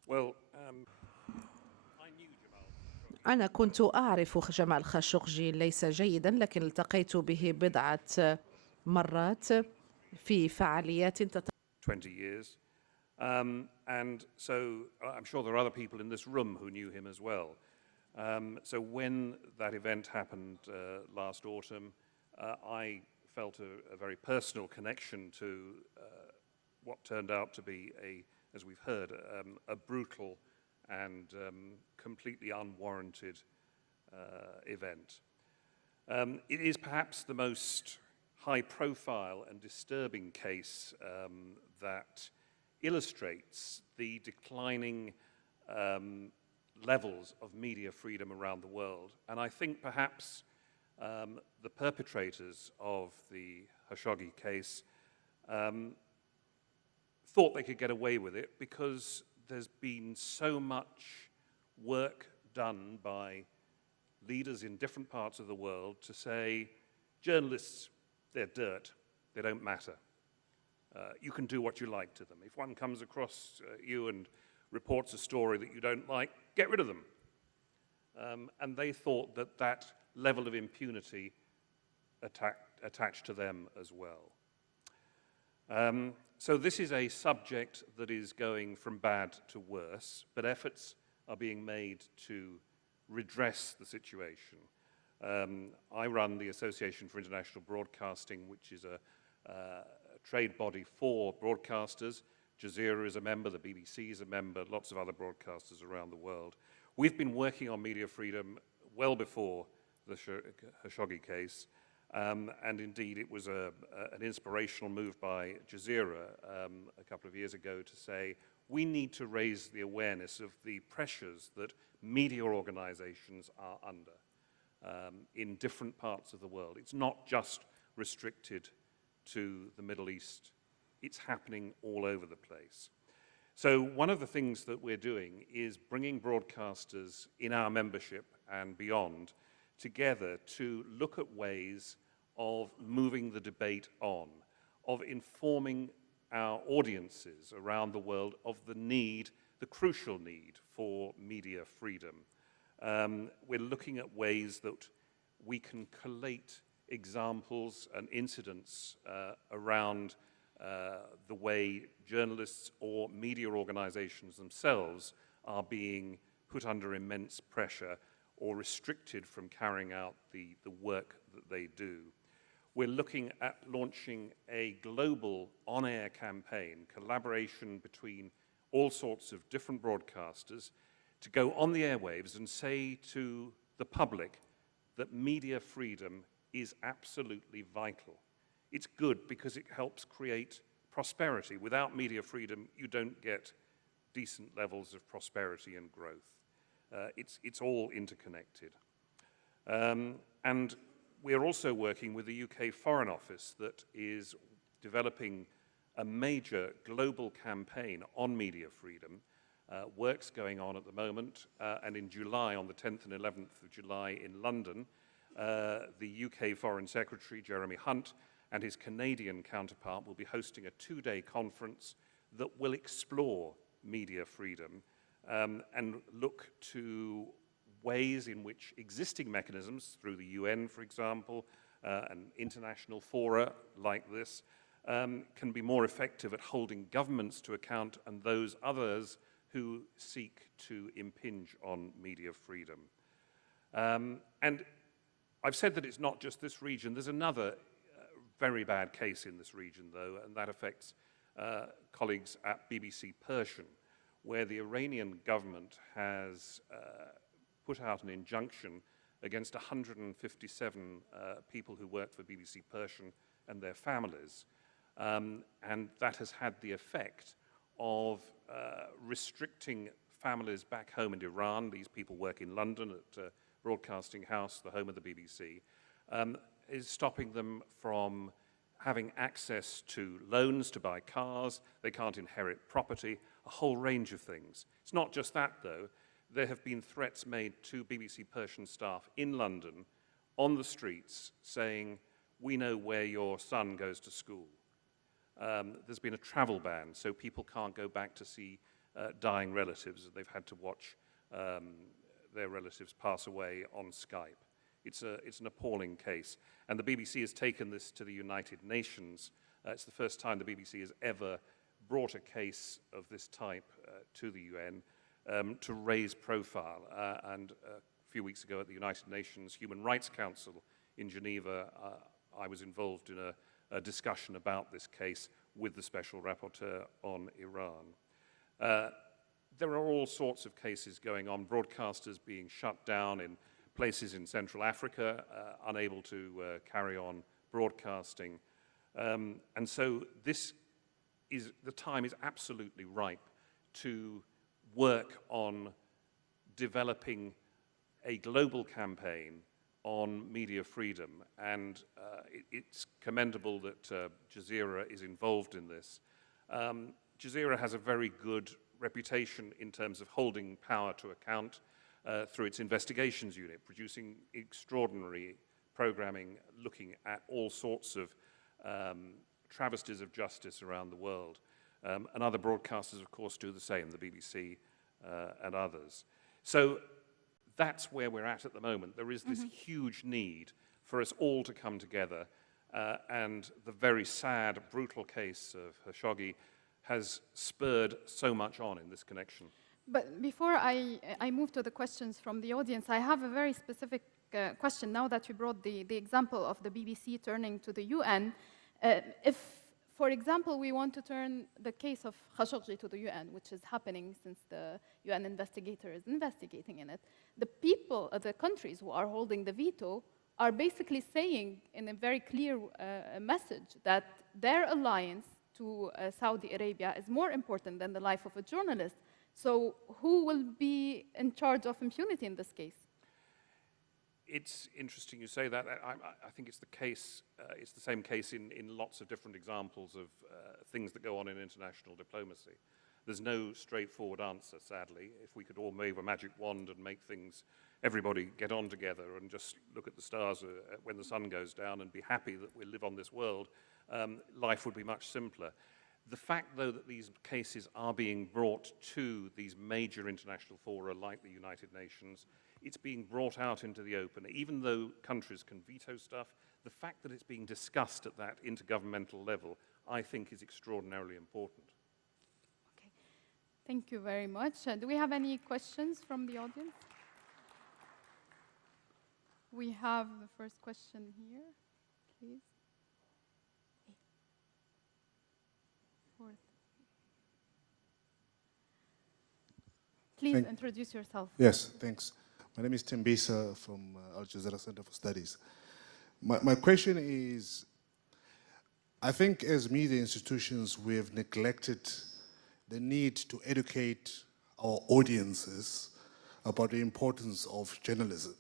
Well, I knew Jamal Khashoggi. أنا كنت أعرف جمال خاشقجي ليس جيدا، لكن التقيت به بضعة مرات في فعاليات 20 years. And so I'm sure there are other people in this room who knew him as well. So when that event happened last autumn, I felt a very personal connection to what turned out to be as we've heard, a brutal and completely unwarranted event. It is perhaps the most high-profile and disturbing case that illustrates the declining levels of media freedom around the world. And I think perhaps the perpetrators of the Khashoggi case thought they could get away with it because there's been so much work done by leaders in different parts of the world to say, journalists, they're dirt, they don't matter. You can do what you like to them. If one comes across you and reports a story that you don't like, get rid of them. And they thought that that level of impunity attached to them as well. So this is a subject that is going from bad to worse, but efforts are being made to redress the situation. I run the Association for International Broadcasting, which is a trade body for broadcasters. Jazeera is a member, the BBC is a member, lots of other broadcasters around the world. We've been working on media freedom well before the Khashoggi case, and indeed it was an inspirational move by Jazeera a couple of years ago to say, we need to raise the awareness of the pressures that media organizations are under in different parts of the world. It's not just restricted to the Middle East. It's happening all over the place. So one of the things that we're doing is bringing broadcasters in our membership and beyond together to look at ways of moving the debate on, of informing our audiences around the world of the need, the crucial need for media freedom. We're looking at ways that we can collate examples and incidents around the way journalists or media organizations themselves are being put under immense pressure or restricted from carrying out the work that they do. We're looking at launching a global on-air campaign, collaboration between all sorts of different broadcasters to go on the airwaves and say to the public that media freedom is absolutely vital. It's good because it helps create prosperity. Without media freedom, you don't get decent levels of prosperity and growth. It's all interconnected. And we're also working with the UK Foreign Office that is developing a major global campaign on media freedom. Work's going on at the moment, and in July, on the 10th and 11th of July in London, the UK Foreign Secretary, Jeremy Hunt, and his Canadian counterpart will be hosting a two-day conference that will explore media freedom and look to ways in which existing mechanisms, through the UN, for example, and international fora like this, can be more effective at holding governments to account and those others who seek to impinge on media freedom. And I've said that it's not just this region. There's another very bad case in this region, though, and that affects colleagues at BBC Persian, where the Iranian government has put out an injunction against 157 people who work for BBC Persian and their families. And that has had the effect of restricting families back home in Iran. These people work in London at Broadcasting House, the home of the BBC, is stopping them from having access to loans to buy cars. They can't inherit property, a whole range of things. It's not just that, though. There have been threats made to BBC Persian staff in London on the streets saying, we know where your son goes to school. There's been a travel ban, so people can't go back to see dying relatives. They've had to watch their relatives pass away on Skype. It's an appalling case. And the BBC has taken this to the United Nations. It's the first time the BBC has ever brought a case of this type to the UN to raise profile. And a few weeks ago at the United Nations Human Rights Council in Geneva, I was involved in a discussion about this case with the Special Rapporteur on Iran. There are all sorts of cases going on, broadcasters being shut down in places in Central Africa, unable to carry on broadcasting. And so the time is absolutely ripe to work on developing a global campaign on media freedom. And it's commendable that Jazeera is involved in this. Jazeera has a very good reputation in terms of holding power to account through its investigations unit, producing extraordinary programming, looking at all sorts of travesties of justice around the world. And other broadcasters, of course, do the same, the BBC and others. So that's where we're at the moment. There is this huge need for us all to come together, and the very sad, brutal case of Khashoggi has spurred so much on in this connection. But before I move to the questions from the audience, I have a very specific question now that you brought the example of the BBC turning to the UN. If, for example, we want to turn the case of Khashoggi to the UN, which is happening since the UN investigator is investigating in it, the people, the countries who are holding the veto are basically saying in a very clear message that their alliance to Saudi Arabia is more important than the life of a journalist. So who will be in charge of impunity in this case? It's interesting you say that. I think it's the case, it's the same case in lots of different examples of things that go on in international diplomacy. There's no straightforward answer, sadly. If we could all wave a magic wand and make things, everybody get on together and just look at the stars when the sun goes down and be happy that we live on this world, life would be much simpler. The fact, though, that these cases are being brought to these major international fora like the United Nations, it's being brought out into the open. Even though countries can veto stuff, the fact that it's being discussed at that intergovernmental level, I think, is extraordinarily important. Okay, thank you very much. Do we have any questions from the audience? We have the first question here, please. Please introduce yourself. Yes, thanks. My name is Tim Bisa from Al Jazeera Center for Studies. My question is, I think as media institutions, we have neglected the need to educate our audiences about the importance of journalism.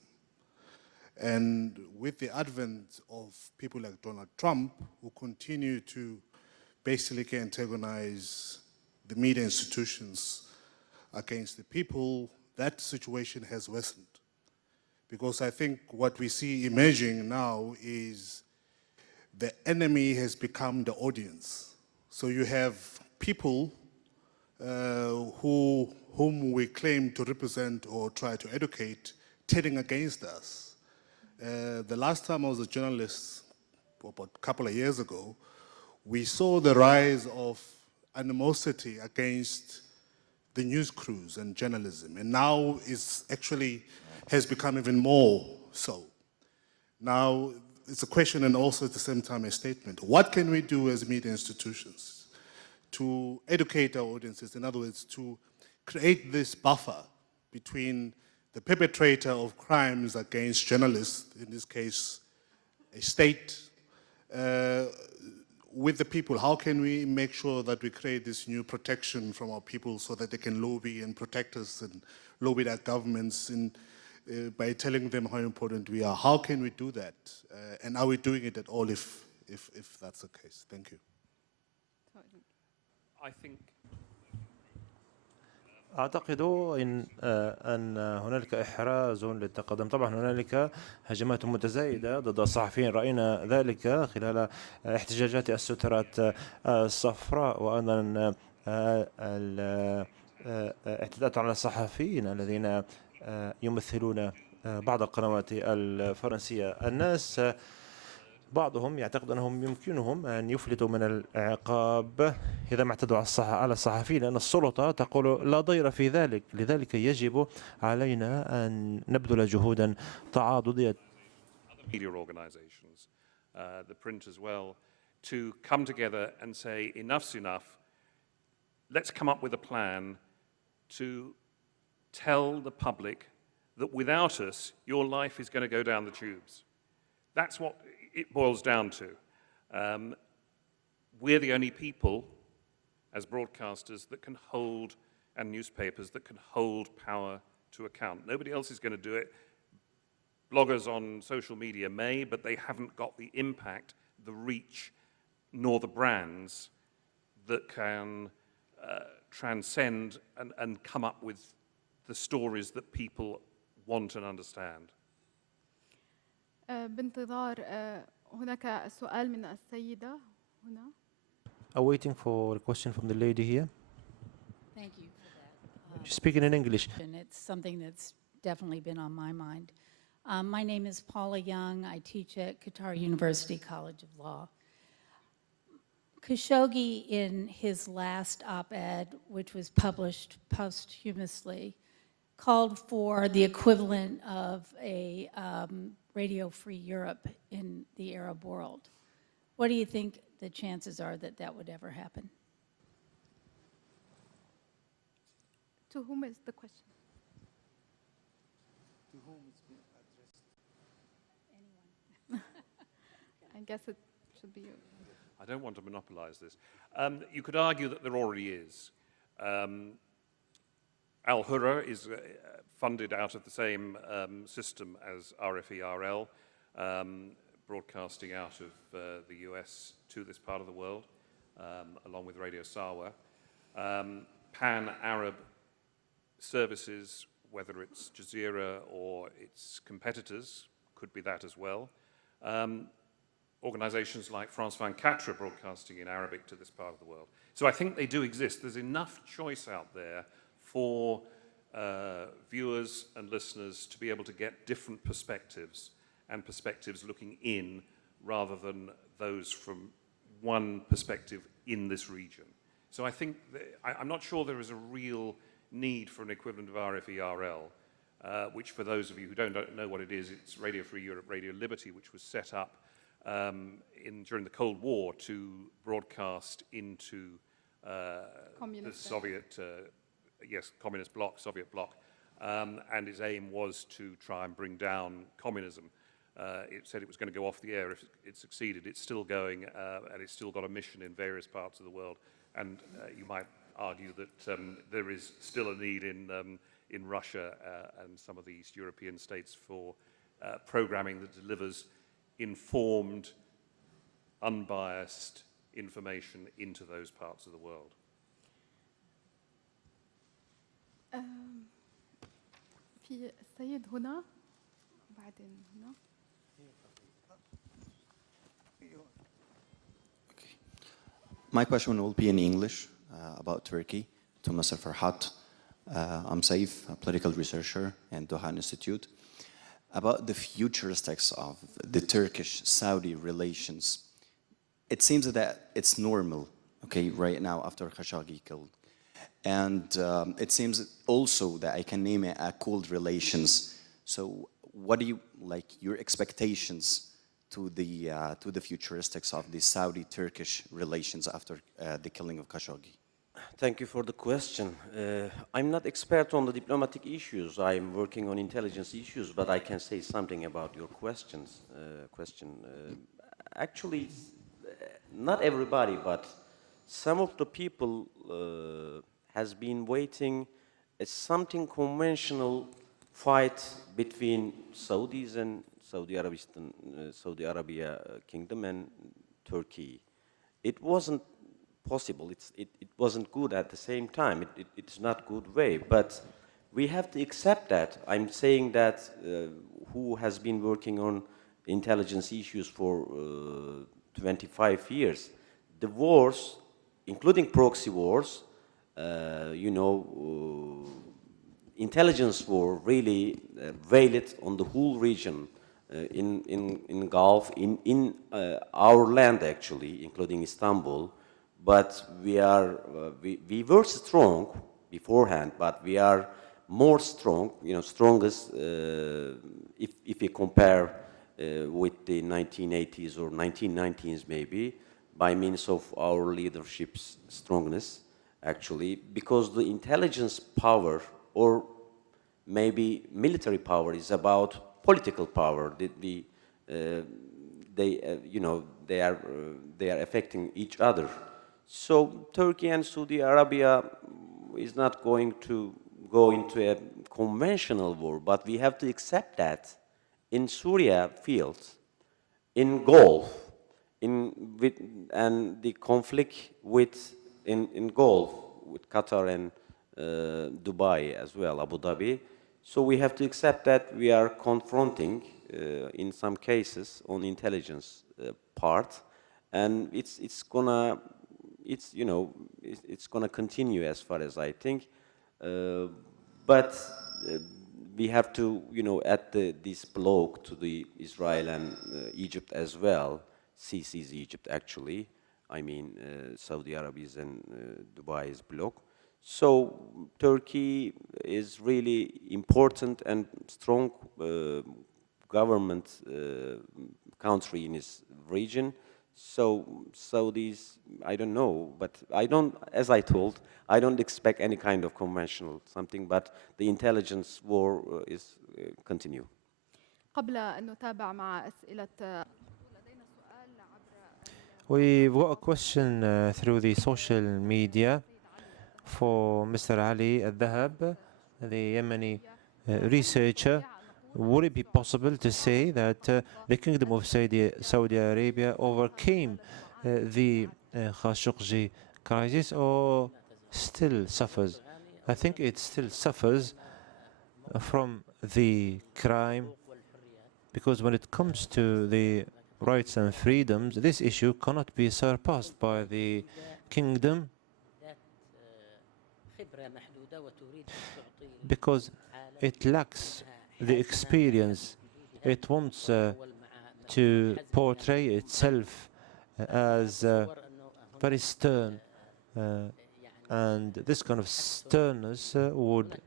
And with the advent of people like Donald Trump, who continue to basically antagonize the media institutions against the people, that situation has worsened. Because I think what we see emerging now is the enemy has become the audience. So you have people whom we claim to represent or try to educate turning against us. The last time I was a journalist, about a couple of years ago, we saw the rise of animosity against the news crews and journalism, and now it's actually has become even more so. Now, it's a question and also at the same time a statement. What can we do as media institutions to educate our audiences? In other words, to create this buffer between the perpetrator of crimes against journalists, in this case, a state, with the people. How can we make sure that we create this new protection from our people so that they can lobby and protect us and lobby their governments by telling them how important we are? How can we do that? And are we doing it at all if that's the case? Thank you. I think أعتقد أن هنالك إحراز للتقدم. طبعا هنالك هجمات متزايدة ضد الصحفيين، رأينا ذلك خلال احتجاجات السترات الصفراء، وأيضا الاعتداءات على الصحفيين الذين يمثلون بعض القنوات الفرنسية. الناس بعضهم يعتقد أنهم يمكنهم أن يفلتوا من العقاب إذا ما اعتدوا على الصحفيين، لأن السلطة تقول لا ضير في ذلك. لذلك يجب علينا أن نبذل جهودا تعاضدية. Media organizations, the print as well, to come together and say enough's enough. Let's come up with a plan to tell the public that without us, your life is going to go down the tubes. That's what it boils down to. We're the only people, as broadcasters, that can hold, and newspapers, that can hold power to account. Nobody else is going to do it. Bloggers on social media may, but they haven't got the impact, the reach, nor the brands that can transcend and come up with the stories that people want and understand. بانتظار هناك سؤال من السيدة هنا. Awaiting for a question from the lady here. Thank you for that. She's speaking in English. And it's something that's definitely been on my mind. My name is Paula Young. I teach at Qatari University College of Law. Khashoggi, in his last op-ed, which was published posthumously, called for the equivalent of a Radio Free Europe in the Arab world. What do you think the chances are that that would ever happen? To whom is the question? To whom is being addressed? Anyone. I guess it should be you. I don't want to monopolize this. You could argue that there already is. Al-Hurra is funded out of the same system as RFERL, broadcasting out of the US to this part of the world, along with Radio Sawa. Pan-Arab services, whether it's Jazeera or its competitors, could be that as well. Organizations like France 24 broadcasting in Arabic to this part of the world. So I think they do exist. There's enough choice out there for viewers and listeners to be able to get different perspectives, and perspectives looking in rather than those from one perspective in this region. So I think, I'm not sure there is a real need for an equivalent of RFERL, which for those of you who don't know what it is, it's Radio Free Europe, Radio Liberty, which was set up during the Cold War to broadcast into the Soviet, communist bloc, Soviet bloc, and its aim was to try and bring down communism. It said it was going to go off the air. If it succeeded, it's still going, and it's still got a mission in various parts of the world. And you might argue that there is still a need in Russia and some of the East European states for programming that delivers informed, unbiased information into those parts of the world. في السيد هنا وبعدين هنا. My question will be in English about Turkey to Mr. Ferhat. I'm Saif, a political researcher in Doha Institute. About the futuristics of the Turkish-Saudi relations, it seems that it's normal, okay, right now after Khashoggi killed. And it seems also that I can name it a cold relations. So what do you, like, your expectations to the futuristics of the Saudi-Turkish relations after the killing of Khashoggi? Thank you for the question. I'm not expert on the diplomatic issues. I'm working on intelligence issues, but I can say something about your question. Actually, not everybody, but some of the people has been waiting a something conventional fight between Saudis and Saudi Arabia Kingdom and Turkey. It wasn't possible. It wasn't good at the same time. It's not good way, but we have to accept that. I'm saying that who has been working on intelligence issues for 25 years, the wars, including proxy wars, intelligence war really veiled on the whole region in Gulf, in our land actually, including Istanbul. But we were strong beforehand, but we are more strong, strongest if we compare with the 1980s or 1990s maybe, by means of our leadership's strongness, actually, because the intelligence power or maybe military power is about political power. They are affecting each other. So Turkey and Saudi Arabia is not going to go into a conventional war, but we have to accept that in Syria fields, in Gulf, and the conflict in Gulf with Qatar and Dubai as well, Abu Dhabi. So we have to accept that we are confronting, in some cases, on intelligence part, and it's gonna continue as far as I think. But we have to, add this block to the Israel and Egypt as well. CC's Egypt actually. I mean, Saudi Arabia's and Dubai's block. So Turkey is really important and strong government country in this region. So Saudis, I don't know, but as I told, I don't expect any kind of conventional something, but the intelligence war is continue. قبل أن نتابع مع أسئلة لدينا سؤال عبر We've got a question through the social media for Mr. Ali Al-Dahab, the Yemeni researcher. Would it be possible to say that the Kingdom of Saudi Arabia overcame the Khashoggi crisis or still suffers? I think it still suffers from the crime, because when it comes to the rights and freedoms, this issue cannot be surpassed by the kingdom, because it lacks the experience. It wants to portray itself as very stern, and this kind of sternness would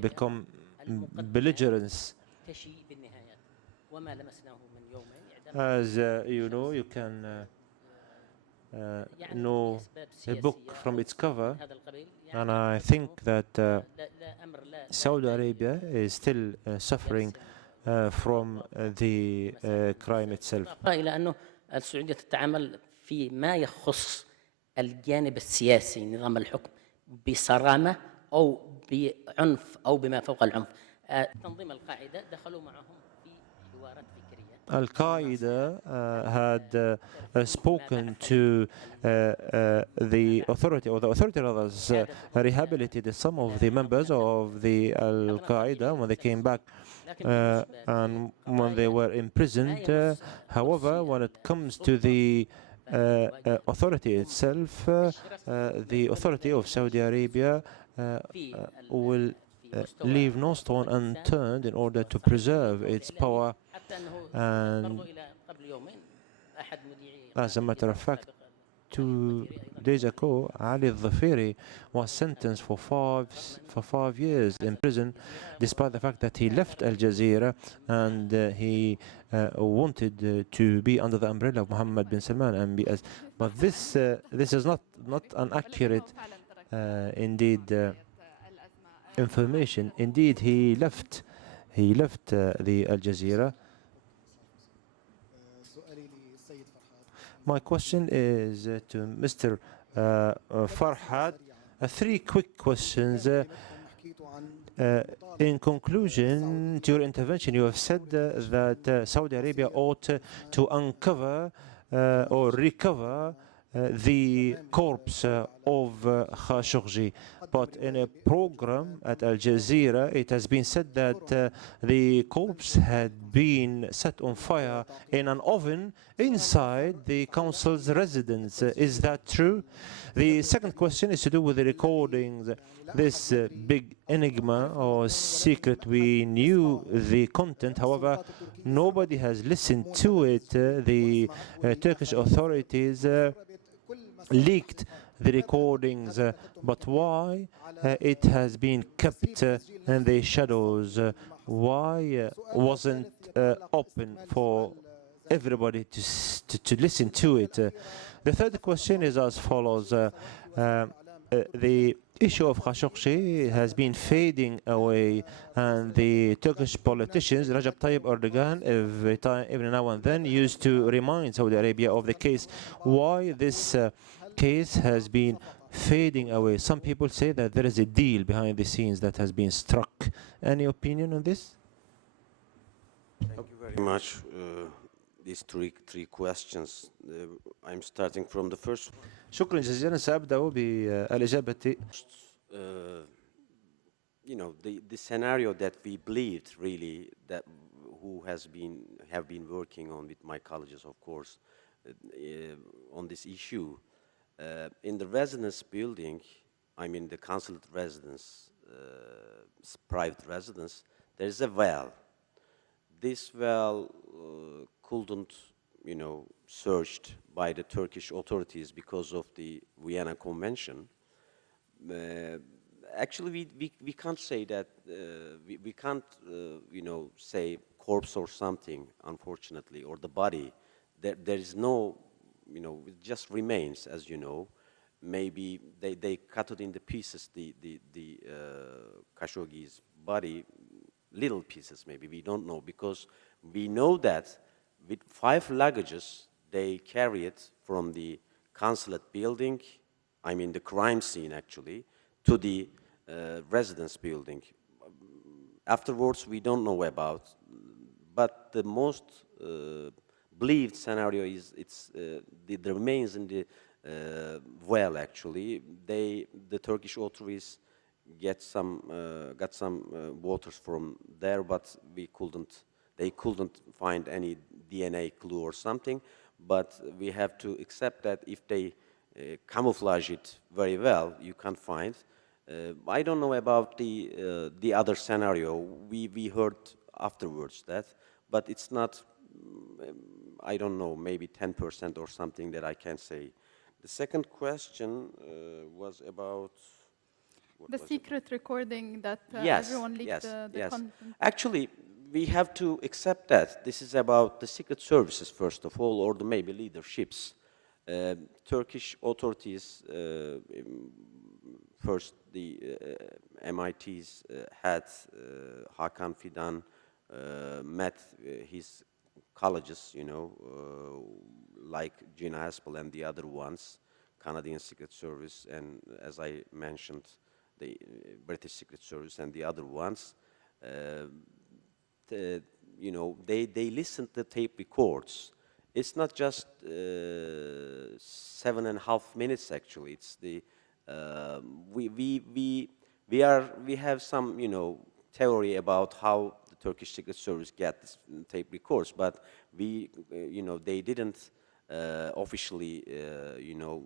become belligerence. As you can know a book from its cover, and I think that Saudi Arabia is still suffering from the crime itself. إلى أنه السعودية تتعامل فيما يخص الجانب السياسي نظام الحكم بصرامة أو بعنف أو بما فوق العنف. تنظيم القاعدة دخلوا معهم في حوارات فكرية. Al-Qaeda had spoken to the authority, or the authority rather rehabilitated some of the members of the Al-Qaeda when they came back and when they were imprisoned. However, when it comes to the authority itself, the authority of Saudi Arabia will leave no stone unturned in order to preserve its power. And as a matter of fact, 2 days ago, Ali al-Dhafiri was sentenced for 5 years in prison, despite the fact that he left Al Jazeera and he wanted to be under the umbrella of Mohammed bin Salman and be as. But this is not an accurate, indeed, information. Indeed, he left the Al Jazeera. My question is to Mr. Farhad. 3 quick questions. In conclusion to your intervention, you have said that Saudi Arabia ought to uncover or recover the corpse of Khashoggi. But in a program at Al Jazeera, it has been said that the corpse had been set on fire in an oven inside the council's residence. Is that true? The second question is to do with the recordings. This big enigma or secret, we knew the content, however, nobody has listened to it. The Turkish authorities leaked the recordings, but why it has been kept in the shadows? Why wasn't open for everybody to listen to it? The third question is as follows. The issue of Khashoggi has been fading away, and the Turkish politicians, Recep Tayyip Erdogan, every now and then used to remind Saudi Arabia of the case. Why this case has been fading away? Some people say that there is a deal behind the scenes that has been struck. Any opinion on this? Thank you very much. These three questions. I'm starting from the first one. شكرا جزيلا. سأبدأ بالإجابة. You know, the scenario that we believed really, that have been working on with my colleagues, of course, on this issue. In the residence building, I mean the consulate residence, private residence, there is a well. This well couldn't, you know, searched by the Turkish authorities because of the Vienna Convention. Actually, we can't say that, we can't, you know, say corpse or something, unfortunately, or the body. There is no, you know, it just remains, as you know. Maybe they cut it into pieces, the Khashoggi's body, little pieces maybe, we don't know, because we know that with 5 luggages, they carry it from the consulate building, I mean the crime scene actually, to the residence building. Afterwards, we don't know about, but the most believed scenario is the remains in the well actually. The Turkish authorities got some waters from there, but they couldn't find any DNA clue or something. But we have to accept that if they camouflage it very well, you can find. I don't know about the other scenario. We heard afterwards that, but it's not. I don't know, maybe 10% or something that I can say. The second question was about the secret recording that yes, everyone leaked yes, the yes. content. Actually, we have to accept that this is about the secret services, first of all, or maybe leaderships. Turkish authorities, first the MIT's head, Hakan Fidan, met his colleges, you know, like Gina Haspel and the other ones, Canadian Secret Service, and as I mentioned, the British Secret Service and the other ones. You know, they listened to tape records. It's not just 7.5 minutes actually. It's the we have some, you know, theory about how the Turkish Secret Service get this tape records, but you know, they didn't officially you know,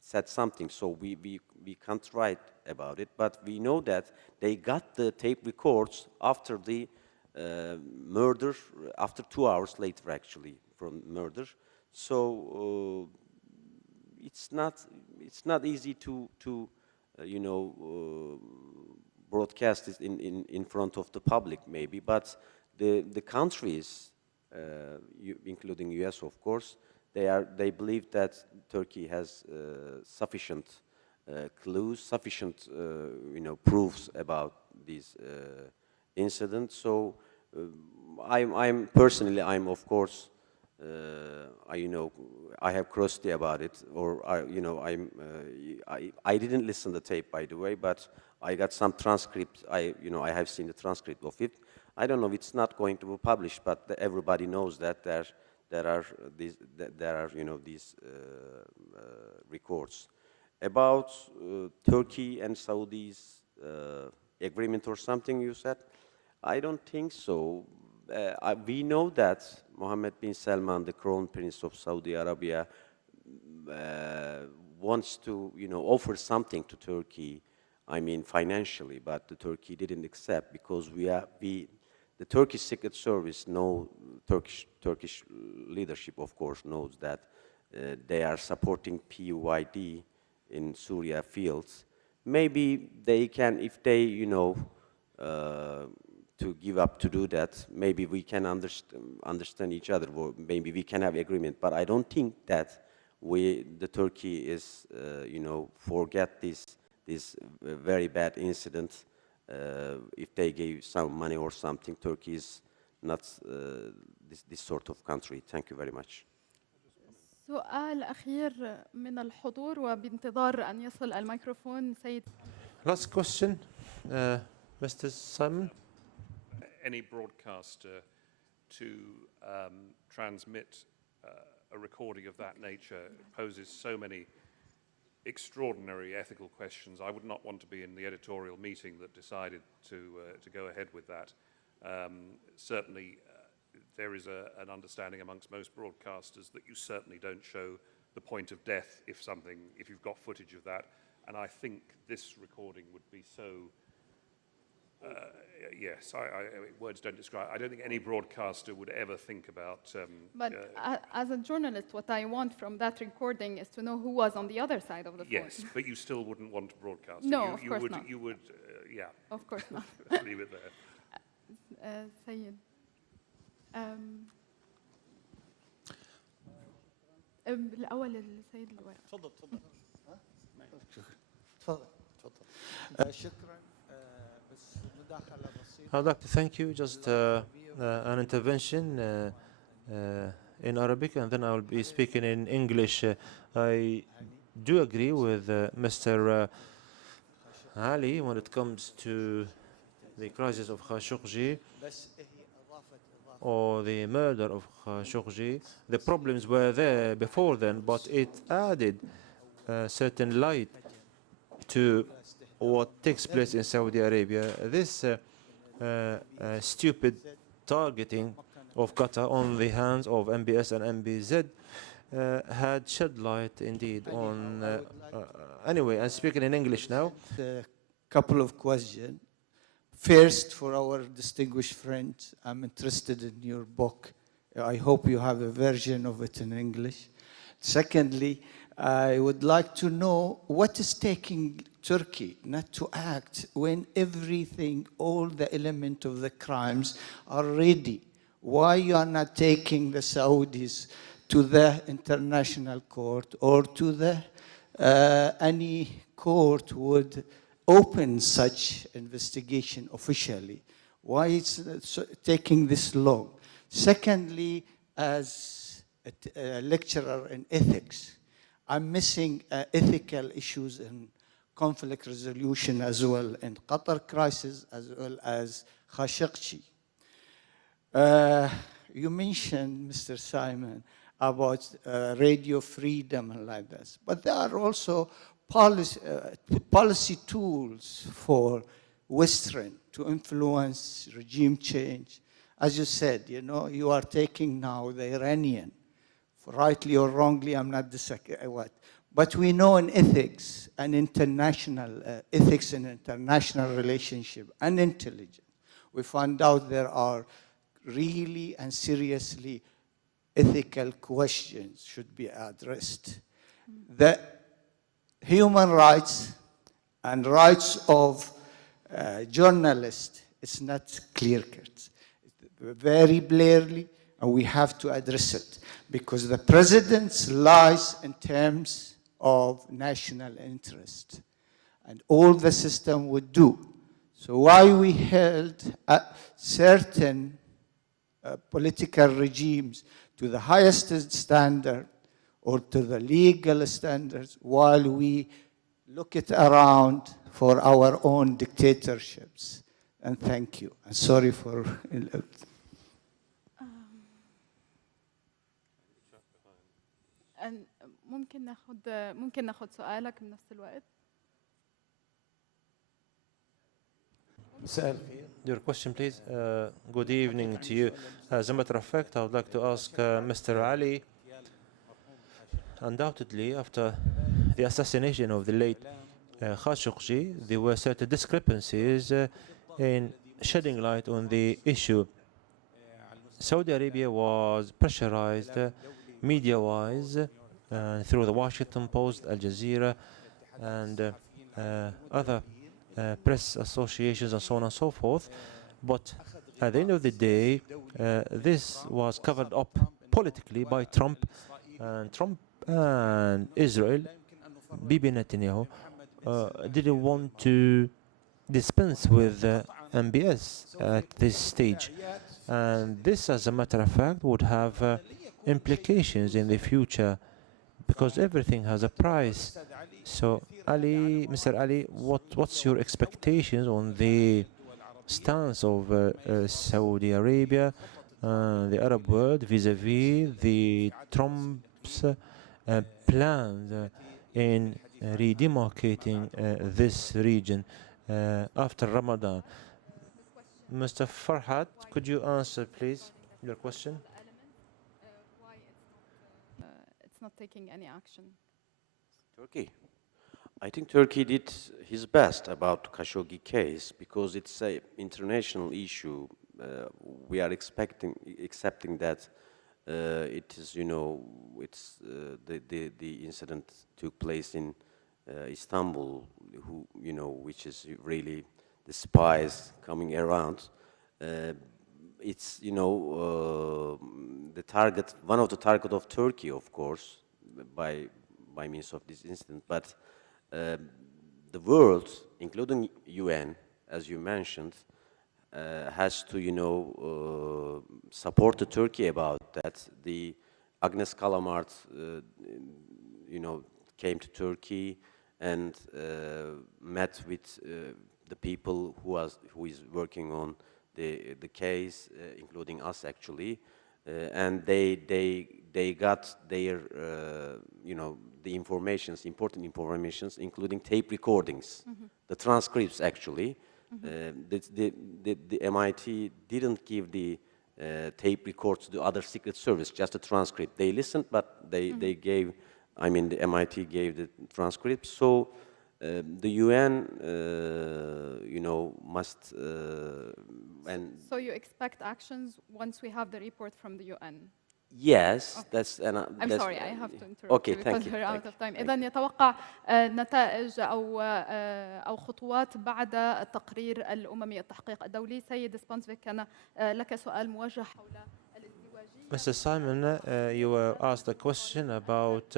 said something, so we can't write about it, but we know that they got the tape records after the murder, after 2 hours later actually from murder. So it's not easy to broadcast it in front of the public maybe, but the countries, including US of course, they believe that Turkey has sufficient clues, sufficient proofs about these incidents. So I'm personally, of course, I have curiosity about it, or I didn't listen to the tape, by the way, but I got some transcript. I have seen the transcript of it. I don't know if it's not going to be published, but everybody knows that there are these records about Turkey and Saudi's agreement or something. You said, I don't think so. We know that Mohammed bin Salman, the Crown Prince of Saudi Arabia, wants to, offer something to Turkey. I mean, financially, but the Turkey didn't accept because the Turkish Secret Service, Turkish leadership, of course, knows that they are supporting PYD in Syria fields. Maybe they can, if they, to give up to do that, maybe we can understand each other, or maybe we can have agreement. But I don't think that the Turkey is, forget this very bad incident. If they gave some money or something, Turkey is not this sort of country. Thank you very much. سؤال أخير من الحضور وبانتظار أن يصل الميكروفون سيد. Last question, Mr. Simon. Any broadcaster to transmit a recording of that nature poses so many extraordinary ethical questions. I would not want to be in the editorial meeting that decided to go ahead with that. Certainly, there is an understanding amongst most broadcasters that you certainly don't show the point of death if you've got footage of that. And I think this recording would be so. Yes, words don't describe. I don't think any broadcaster would ever think about. But as a journalist, what I want from that recording is to know who was on the other side of the phone. Yes, but you still wouldn't want to broadcast. No, of course not. You would, yeah. Of course not. Let's leave it there. سيد. الأول السيد اللي ورا. تفضل. شكرا. بس مداخلة بسيطة. I'd like to thank you. Just an intervention in Arabic, and then I will be speaking in English. I do agree with Mr. Ali when it comes to the crisis of Khashoggi or the murder of Khashoggi. The problems were there before then, but it added certain light to what takes place in Saudi Arabia. This stupid targeting of Qatar on the hands of MBS and MBZ had shed light indeed on. Anyway, I'm speaking in English now. A couple of questions. First, for our distinguished friend, I'm interested in your book. I hope you have a version of it in English. Secondly, I would like to know what is taking Turkey not to act when everything, all the elements of the crimes are ready. Why you are not taking the Saudis to the international court or to the any court would open such investigation officially? Why it's taking this long? Secondly, as a lecturer in ethics, I'm missing ethical issues in conflict resolution as well, in Qatari Crisis as well as Khashoggi. You mentioned, Mr. Simon, about radio freedom and like this, but there are also policy tools for Western to influence regime change. As you said, you are taking now the Iranian, rightly or wrongly, I'm not the second, but we know in ethics and international ethics and international relationship and intelligence, we found out there are really and seriously ethical questions should be addressed. The human rights and rights of journalists is not clear-cut. Very clearly, and we have to address it, because the president's lies in terms of national interest, and all the system would do. So why we held certain political regimes to the highest standard or to the legal standards while we look it around for our own dictatorships? And thank you. And sorry for... ممكن ناخد سؤالك بنفس الوقت. Your question, please. Good evening to you. As a matter of fact, I would like to ask Mr. Ali. Undoubtedly, after the assassination of the late Khashoggi, there were certain discrepancies in shedding light on the issue. Saudi Arabia was pressurized media-wise through the Washington Post, Al Jazeera, and other press associations and so on and so forth. But at the end of the day, this was covered up politically by Trump and Israel. Bibi Netanyahu didn't want to dispense with MBS at this stage. And this, as a matter of fact, would have implications in the future, because everything has a price. So, Ali, Mr. Ali, what's your expectations on the stance of Saudi Arabia, the Arab world, vis-a-vis the Trump's plans in redemarcating this region after Ramadan? Mr. Farhat, could you answer, please, your question? Why it's not taking any action? Turkey. I think Turkey did his best about Khashoggi case because it's an international issue. We are accepting that it is, it's the incident took place in Istanbul, which is really the spies coming around. It's, the target, one of the target of Turkey, of course, by means of this incident, but the world, including UN, as you mentioned, has to, support Turkey about that. The Agnes Kalamart, came to Turkey and met with the people who is working on the case, including us actually, and they got their the informations, important informations, including tape recordings, the transcripts actually. The MIT didn't give the tape records to the other secret service, just a transcript. They listened, but they gave, the MIT gave the transcripts. So the UN, must. So you expect actions once we have the report from the UN? Yes, okay. that's. I'm sorry, I have to interrupt okay, you because thank we're you. out of time. إذن يتوقع نتائج أو خطوات بعد التقرير الأممي التحقيق الدولي. سيد سبانسويك، كان لك سؤال موجه حول الازدواجية. Mr. Simon, you were asked a question about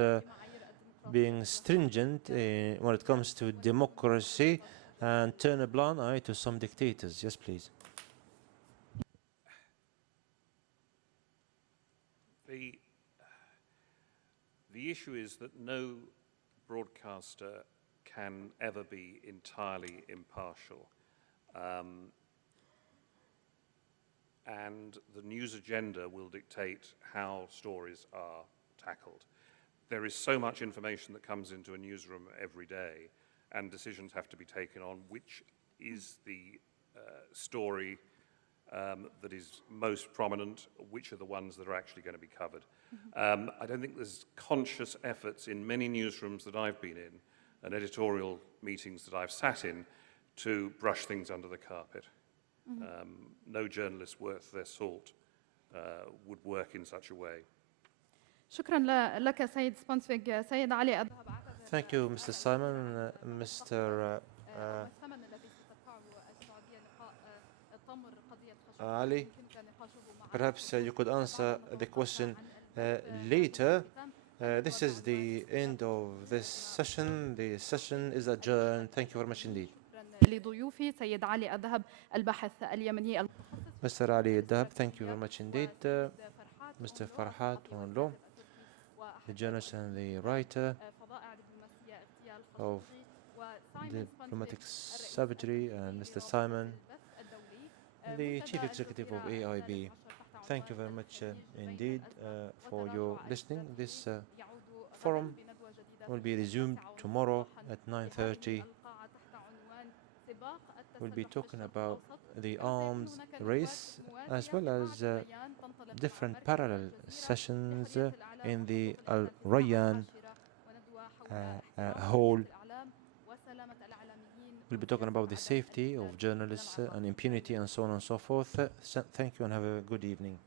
being stringent when it comes to democracy and turn a blind eye to some dictators. Yes, please. The issue is that no broadcaster can ever be entirely impartial. And the news agenda will dictate how stories are tackled. There is so much information that comes into a newsroom every day, and decisions have to be taken on which is the story that is most prominent, which are the ones that are actually going to be covered. I don't think there's conscious efforts in many newsrooms that I've been in and editorial meetings that I've sat in to brush things under the carpet. No journalist worth their salt would work in such a way. شكرا لك سيد سبانسويك. سيد علي الذهب. Thank you, Mr. Simon. Mr. الثمن الذي ستدفعه السعودية لقاء تمر قضية خاشقجي Ali, يمكنك نقاشه مع perhaps you could answer the question later. This is the end of this session. The session is adjourned. Thank you very much indeed. لضيوفي سيد علي الذهب الباحث اليمني Mr. Ali Dahab, thank you very much indeed. Mr. FERHAT ÜNLÜ, the journalist and the writer of diplomatic savagery, and Mr. Simon, the chief executive of AIB. Thank you very much indeed for your listening. This forum will be resumed tomorrow at 9:30. We'll be talking about the arms race as well as different parallel sessions in the Al Rayyan hall. We'll be talking about the safety of journalists and impunity and so on and so forth. Thank you and have a good evening.